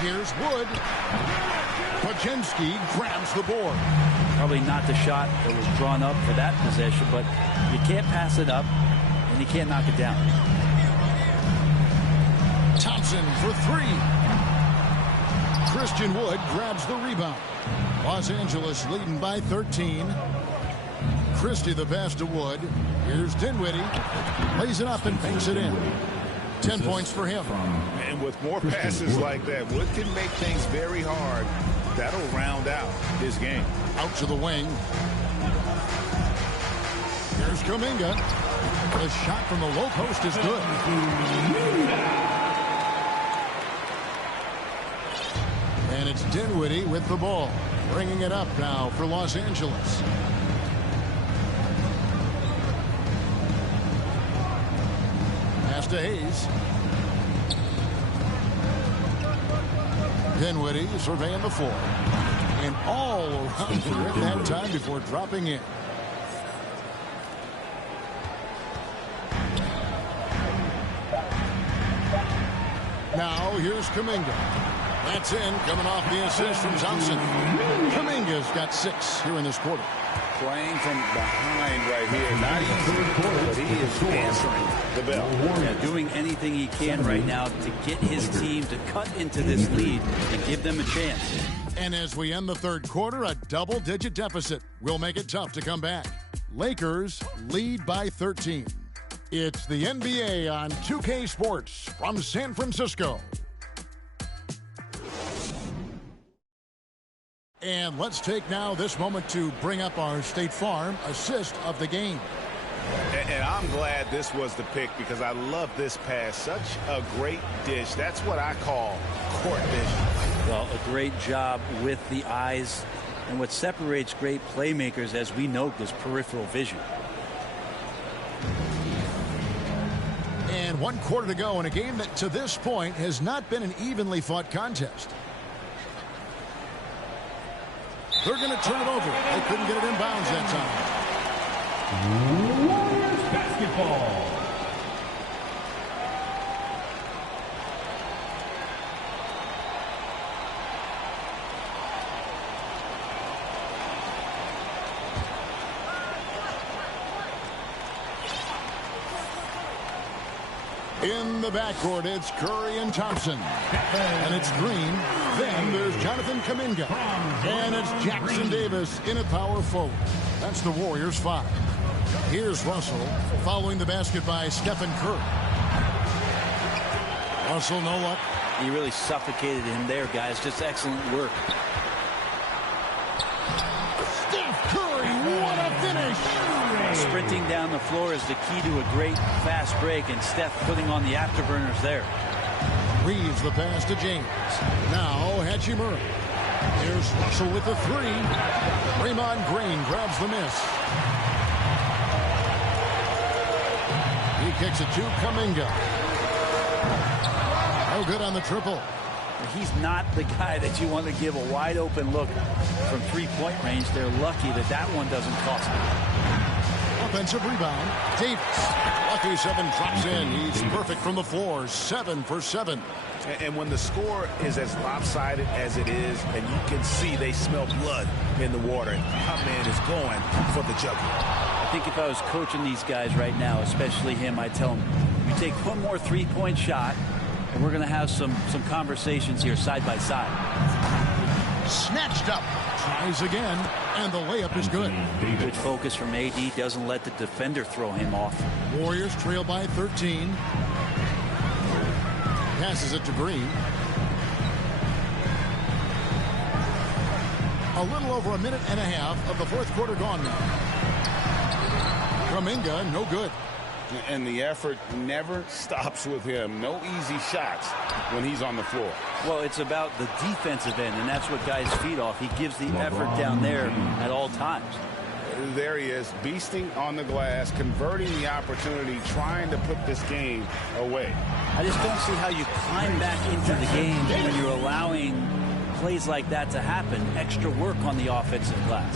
Here's Wood. Pajinski grabs the board. Probably not the shot that was drawn up for that possession, but you can't pass it up, and you can't knock it down. Thompson for three. Christian Wood grabs the rebound. Los Angeles leading by 13. Christie the pass to Wood. Here's Dinwiddie. Lays it up and banks it in. 10 points for him. And with more passes like that, Wood can make things very hard. That'll round out his game. Out to the wing. Here's Kuminga. The shot from the low post is good. And it's Dinwiddie with the ball. Bringing it up now for Los Angeles. Pass to Hayes. Dinwiddie surveying the floor. And all around the rim that time before dropping in. Now here's Kuminga. That's in, coming off the assist from Thompson. Kuminga's got 6 here in this quarter. Playing from behind right here. Not easy, but he is answering the bell. Yeah, doing anything he can right now to get his team to cut into this lead and give them a chance. And as we end the third quarter, a double-digit deficit will make it tough to come back. Lakers lead by 13. It's the NBA on 2K Sports from San Francisco. And let's take now this moment to bring up our State Farm assist of the game. And I'm glad this was the pick because I love this pass. Such a great dish. That's what I call court vision. Well, a great job with the eyes. And what separates great playmakers, as we know, is peripheral vision. And 1 quarter to go in a game that to this point has not been an evenly fought contest. They're going to turn it over. They couldn't get it in bounds that time. Warriors basketball. In the backcourt, it's Curry and Thompson. And it's Green. Then there's Jonathan Kuminga. And it's Jackson Davis in at power forward. That's the Warriors 5. Here's Russell following the basket by Stephen Curry. Russell, no luck. He really suffocated him there, guys. Just excellent work. Steph Curry, what a finish! Sprinting down the floor is the key to a great fast break, and Steph putting on the afterburners there. Reeves the pass to James. Now Hachimura. Here's Russell with the 3. Draymond Green grabs the miss. He kicks it to Kuminga. No good on the triple. He's not the guy that you want to give a wide open look from 3-point range. They're lucky that that one doesn't cost them. Offensive rebound. Davis. Lucky 7 drops in. He's perfect from the floor. 7 for 7. And when the score is as lopsided as it is, and you can see they smell blood in the water, our man is going for the jugular. I think if I was coaching these guys right now, especially him, I'd tell him, you take one more 3-point shot, and we're going to have some conversations here side by side. Snatched up. Tries again, and the layup is good. Good focus from AD. Doesn't let the defender throw him off. Warriors trail by 13. Passes it to Green. A little over a minute and a half of the fourth quarter gone now. Kuminga, no good. And the effort never stops with him. No easy shots when he's on the floor. Well, it's about the defensive end, and that's what guys feed off. He gives the effort down there at all times. There he is, beasting on the glass, converting the opportunity, trying to put this game away. I just don't see how you climb back into the game when you're allowing plays like that to happen. Extra work on the offensive glass.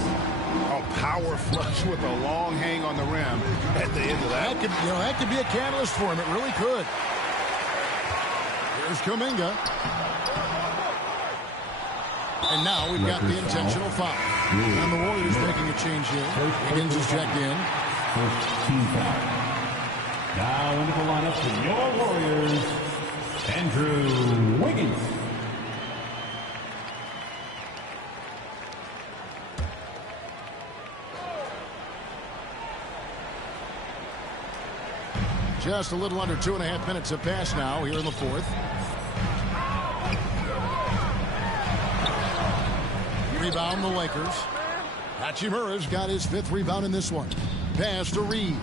Oh, power flush with a long hang on the rim at the end of that. That could be a catalyst for him. It really could. Here's Kuminga. And now we've got the intentional foul. And the Warriors making a change here. Higgins is checked in. First team foul. Now into the lineup for your Warriors, Andrew Wiggins. Just a little under 2.5 minutes have passed now here in the fourth. Rebound the Lakers. Hachimura's got his 5th rebound in this one. Pass to Reeves.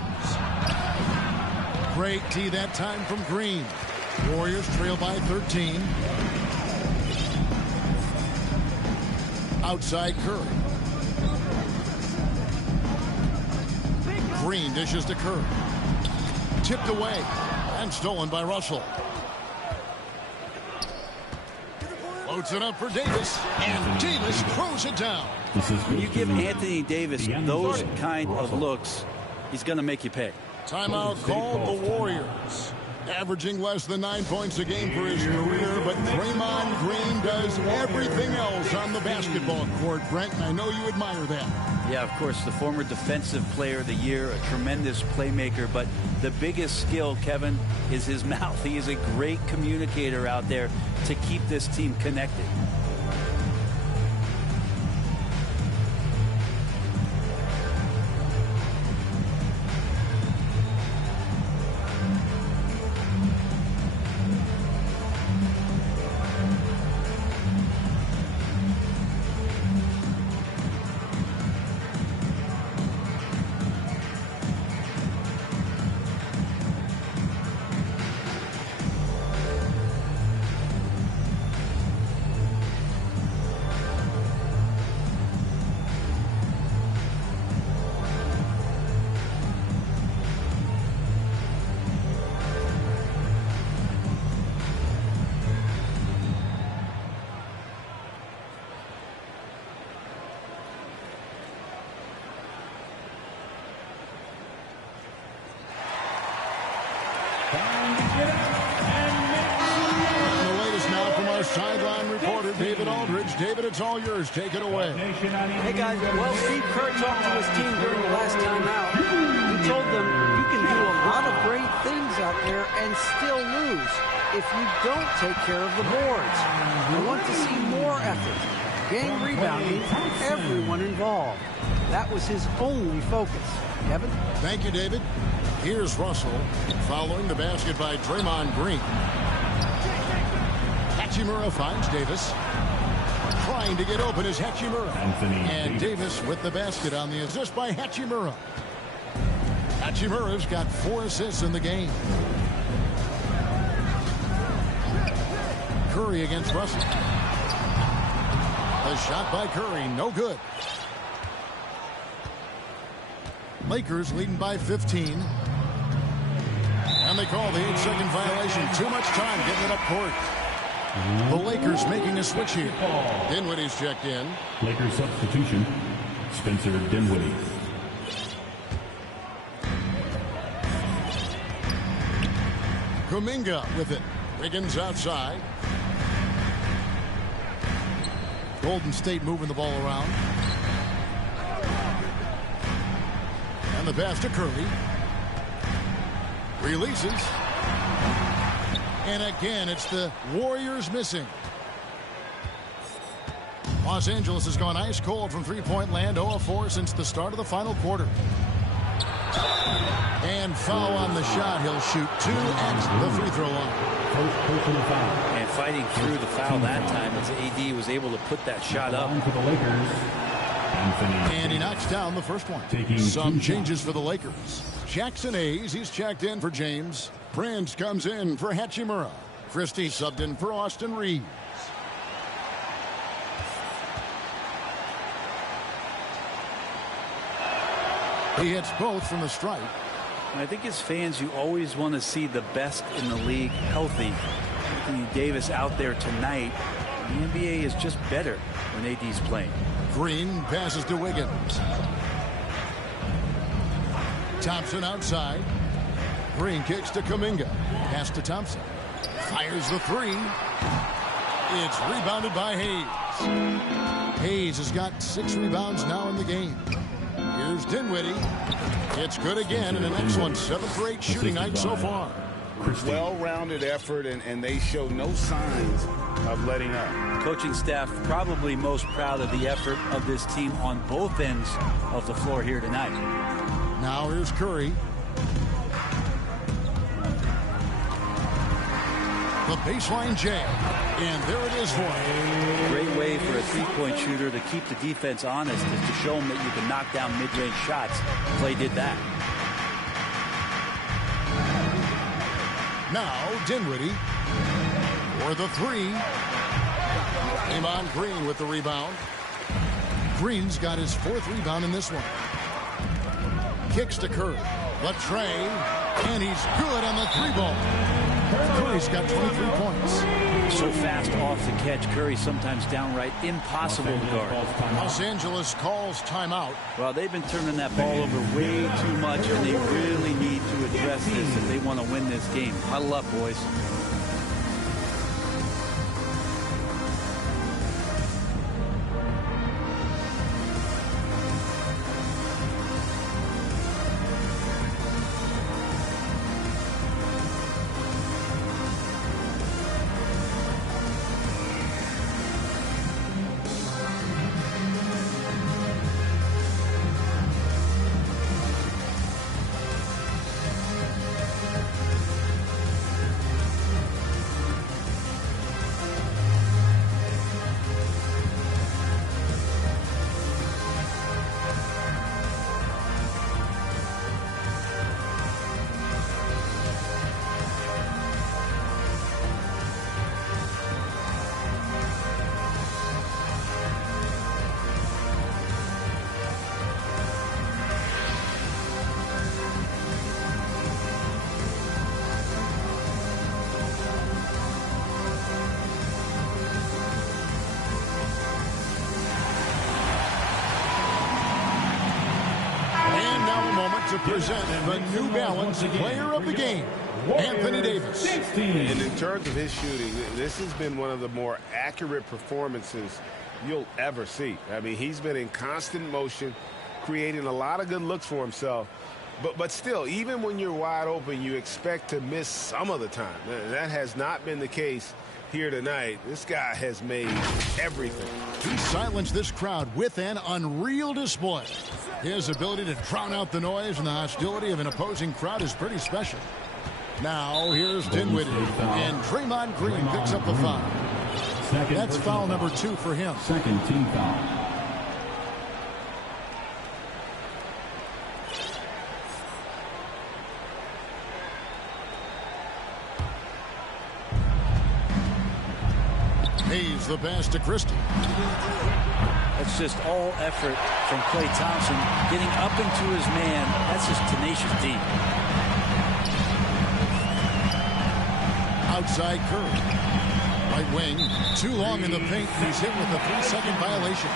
Great tee that time from Green. Warriors trail by 13. Outside Curry. Green dishes to Curry. Tipped away and stolen by Russell. Loads it up for Davis, and Davis throws it down. When you give Anthony Davis those kind of looks, he's going to make you pay. Timeout called the Warriors. Averaging less than 9 points a game for his career, but Draymond Green does everything else on the basketball court, Brent, and I know you admire that. Yeah, of course, the former Defensive Player of the Year, a tremendous playmaker, but the biggest skill, Kevin, is his mouth. He is a great communicator out there to keep this team connected. The latest now from our sideline reporter, David Aldridge. David, it's all yours. Take it away. Hey, guys. Well, Steve Kerr talked to his team during the last time out. He told them, you can do a lot of great things out there and still lose if you don't take care of the boards. I want to see more effort, game rebounding from everyone involved. That was his only focus. Kevin? Thank you, David. Here's Russell following the basket by Draymond Green. Hachimura finds Davis. Trying to get open is Hachimura. And Davis with the basket on the assist by Hachimura. Hachimura's got 4 assists in the game. Curry against Russell. A shot by Curry, no good. Lakers leading by 15. And they call the 8-second violation. Too much time getting it up court. The Lakers making a switch here. Dinwiddie's checked in. Lakers substitution, Spencer Dinwiddie. Kuminga with it. Wiggins outside. Golden State moving the ball around. And the pass to Curry. Releases. And again, it's the Warriors missing. Los Angeles has gone ice cold from three-point land, 0-4 since the start of the final quarter. And foul on the shot. He'll shoot 2 at the free throw line. And fighting through the foul that time as AD was able to put that shot up. For the Lakers, and he knocks down the first one. Some changes for the Lakers. Jackson Hayes, he's checked in for James. Prince comes in for Hachimura. Christie subbed in for Austin Reeves. He hits both from the stripe. I think as fans, you always want to see the best in the league healthy. Anthony Davis out there tonight. The NBA is just better when AD's playing. Green passes to Wiggins. Thompson outside. Green kicks to Kuminga. Pass to Thompson. Fires the three. It's rebounded by Hayes. Hayes has got 6 rebounds now in the game. Here's Dinwiddie. It's good again, and an excellent 7 for 8 shooting night so far. Well-rounded effort, and they show no signs of letting up. Coaching staff probably most proud of the effort of this team on both ends of the floor here tonight. Now here's Curry. The baseline jam, and there it is for him. Great way for a three-point shooter to keep the defense honest is to show them that you can knock down mid-range shots. Clay did that. Now Dinwiddie for the three. Draymond Green with the rebound. Green's got his 4th rebound in this one. Kicks to Curry. Latrey, and he's good on the 3-ball. Curry's got 23 points. So fast off the catch. Curry sometimes downright impossible to guard. Los Angeles calls timeout. Well, they've been turning that ball over way too much, and they really need to address this if they want to win this game. Huddle up, boys. To present the New Balance Player of the Game, Anthony Davis. And in terms of his shooting, this has been one of the more accurate performances you'll ever see. I mean, he's been in constant motion, creating a lot of good looks for himself. But still, even when you're wide open, you expect to miss some of the time. That has not been the case here tonight. This guy has made everything. He silenced this crowd with an unreal display. His ability to drown out the noise and the hostility of an opposing crowd is pretty special. Now here's Dinwiddie, and Draymond Green picks up the foul. That's foul number 2 for him. Second team foul. Hayes the pass to Christie. That's just all effort from Klay Thompson, getting up into his man. That's just tenacious deep. Outside Curry. Right wing, too long in the paint. He's hit with a 3-second violation.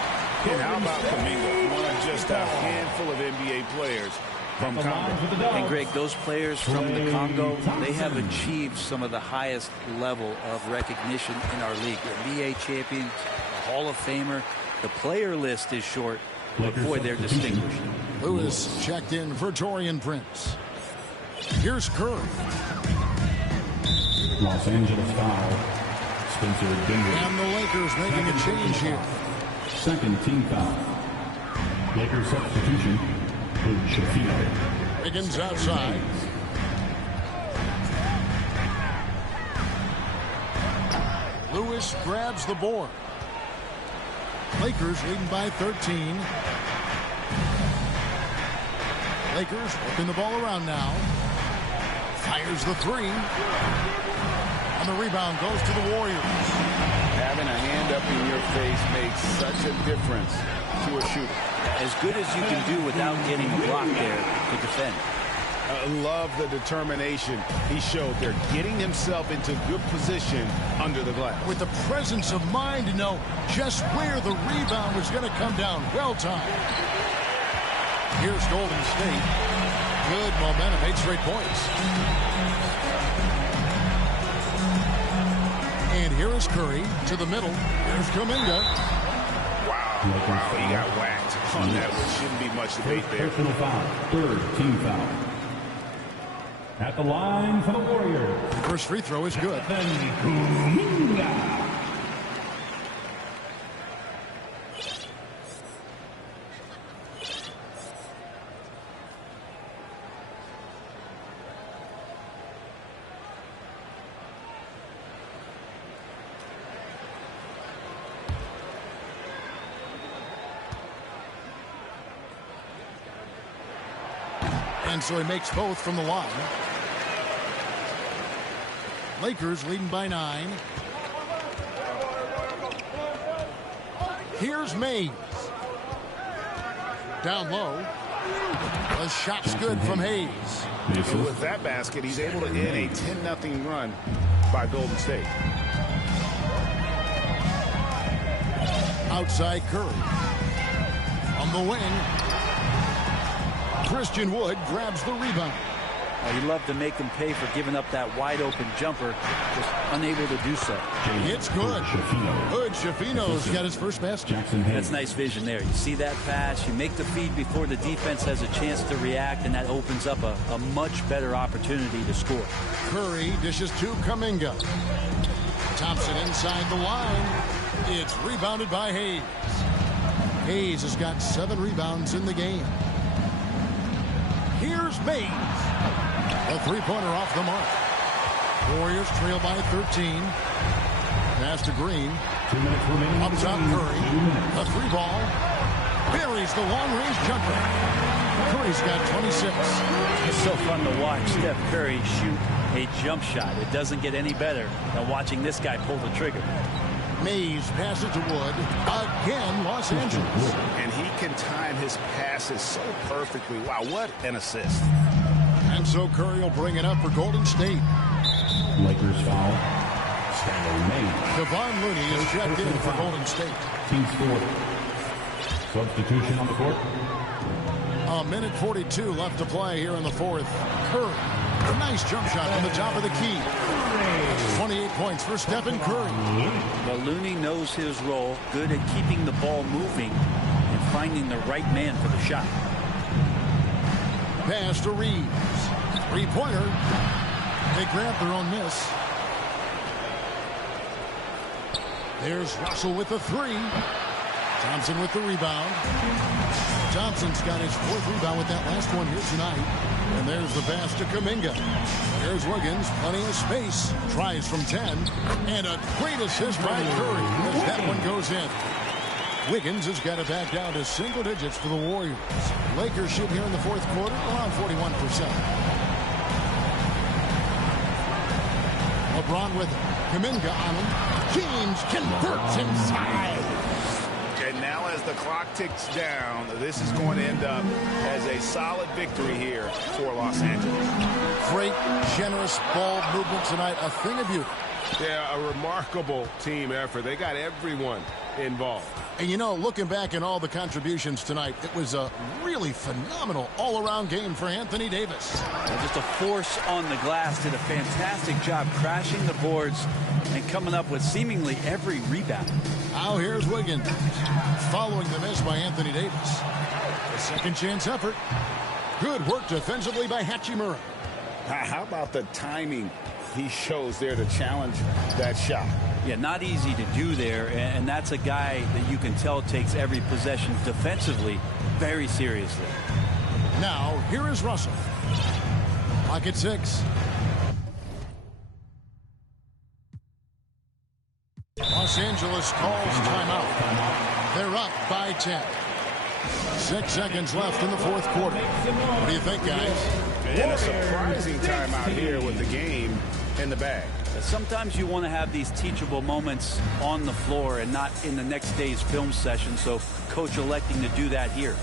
And how about Kuminga, one of just a handful of NBA players from Congo. And Greg, those players from the Congo, they have achieved some of the highest level of recognition in our league. NBA champions, Hall of Famer. The player list is short, but boy, they're distinguished. Lewis checked in for Torian Prince. Here's Curry. Los Angeles foul. Spencer Dinwiddie. And the Lakers making a change here. Second team foul. Lakers substitution. Shafino. Wiggins outside. Lewis grabs the board. Lakers leading by 13. Lakers working the ball around now. Fires the 3. And the rebound goes to the Warriors. Having a hand up in your face makes such a difference to a shooter. As good as you can do without getting a block there to defend. I love the determination he showed there, getting himself into good position under the glass. With the presence of mind to know just where the rebound was going to come down. Well timed. Here's Golden State. Good momentum, 8 straight points. And here is Curry to the middle. Here's Kuminga. Wow, he got whacked on that one. Shouldn't be much debate there. Personal foul, 3rd team foul. At the line for the Warriors. First free throw is good. And so he makes both from the line. Lakers leading by 9. Here's Mays. Down low. The shot's good from Hayes. And with that basket, he's able to end a 10-0 run by Golden State. Outside Curry. On the wing. Christian Wood grabs the rebound. You love to make them pay for giving up that wide-open jumper, just unable to do so. It's good. Good. Shafino's got his first basket. That's nice vision there. You see that pass, you make the feed before the defense has a chance to react, and that opens up a much better opportunity to score. Curry dishes to Kuminga. Thompson inside the line. It's rebounded by Hayes. Hayes has got 7 rebounds in the game. Here's Mays. A three-pointer off the mark. Warriors trail by 13. Pass to Green. 2 minutes remaining. Up top Curry. A 3-ball. Buries the long-range jumper. Curry's got 26. It's so fun to watch Steph Curry shoot a jump shot. It doesn't get any better than watching this guy pull the trigger. Mays passes to Wood. Again, Los Angeles. And he can time his passes so perfectly. Wow, what an assist. And so Curry will bring it up for Golden State. Lakers foul. Stanley Mays. Devon Looney is checked in for Golden State. Team score. Substitution on the court. A minute 42 left to play here in the fourth. Curry. A nice jump shot from the top of the key. 28 points for Stephen Curry. Well, Looney knows his role. Good at keeping the ball moving and finding the right man for the shot. Pass to Reeves. Three-pointer. They grab their own miss. There's Russell with the 3. Thompson with the rebound. Thompson's got his 4th rebound with that last one here tonight. And there's the pass to Kuminga. There's Wiggins, plenty of space. Tries from 10. And a great assist by Curry as that one goes in. Wiggins has got it back down to single digits for the Warriors. Lakers shoot here in the fourth quarter around 41%. LeBron with it. Kuminga on him. James converts inside. And now as the clock ticks down, this is going to end up as a solid victory here for Los Angeles. Great, generous ball movement tonight. A thing of beauty. Yeah, a remarkable team effort. They got everyone involved. And you know, looking back at all the contributions tonight, it was a really phenomenal all-around game for Anthony Davis. Just a force on the glass. Did a fantastic job crashing the boards and coming up with seemingly every rebound. Now here's Wiggins following the miss by Anthony Davis. A second chance effort. Good work defensively by Hachimura. How about the timing he shows there to challenge that shot? Yeah, not easy to do there, and that's a guy that you can tell takes every possession defensively very seriously. Now, here is Russell. Clock at 6. Los Angeles calls timeout. They're up by 10. 6 seconds left in the fourth quarter. What do you think, guys? And a surprising timeout here with the game in the bag. Sometimes you want to have these teachable moments on the floor and not in the next day's film session, so coach electing to do that here.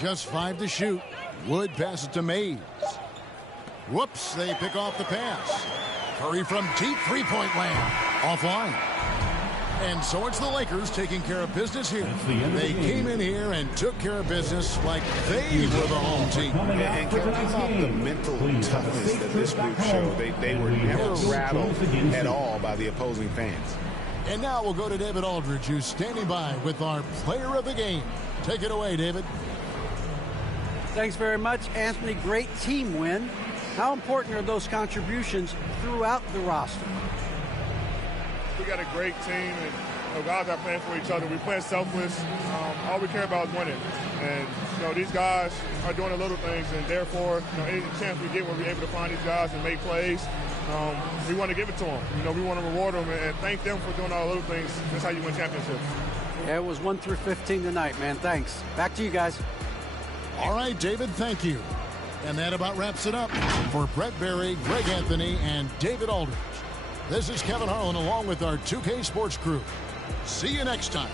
Just 5 to shoot. Wood passes to Mays. Whoops, they pick off the pass. Curry from deep three-point land. Offline. And so it's the Lakers taking care of business here. They came in here and took care of business like they were the home team. And Kevin, I thought the mental toughness that this group showed, they were never rattled at all by the opposing fans. And now we'll go to David Aldridge, who's standing by with our player of the game. Take it away, David. Thanks very much, Anthony. Great team win. How important are those contributions throughout the roster? We got a great team, and guys are playing for each other. We play selfless. All we care about is winning. And these guys are doing the little things, and therefore, any chance we get where we're able to find these guys and make plays, we want to give it to them. We want to reward them and thank them for doing all the little things. That's how you win championships. Yeah, it was 1 through 15 tonight, man. Thanks. Back to you guys. All right, David, thank you. And that about wraps it up for Brett Berry, Greg Anthony, and David Aldridge. This is Kevin Harlan along with our 2K Sports crew. See you next time.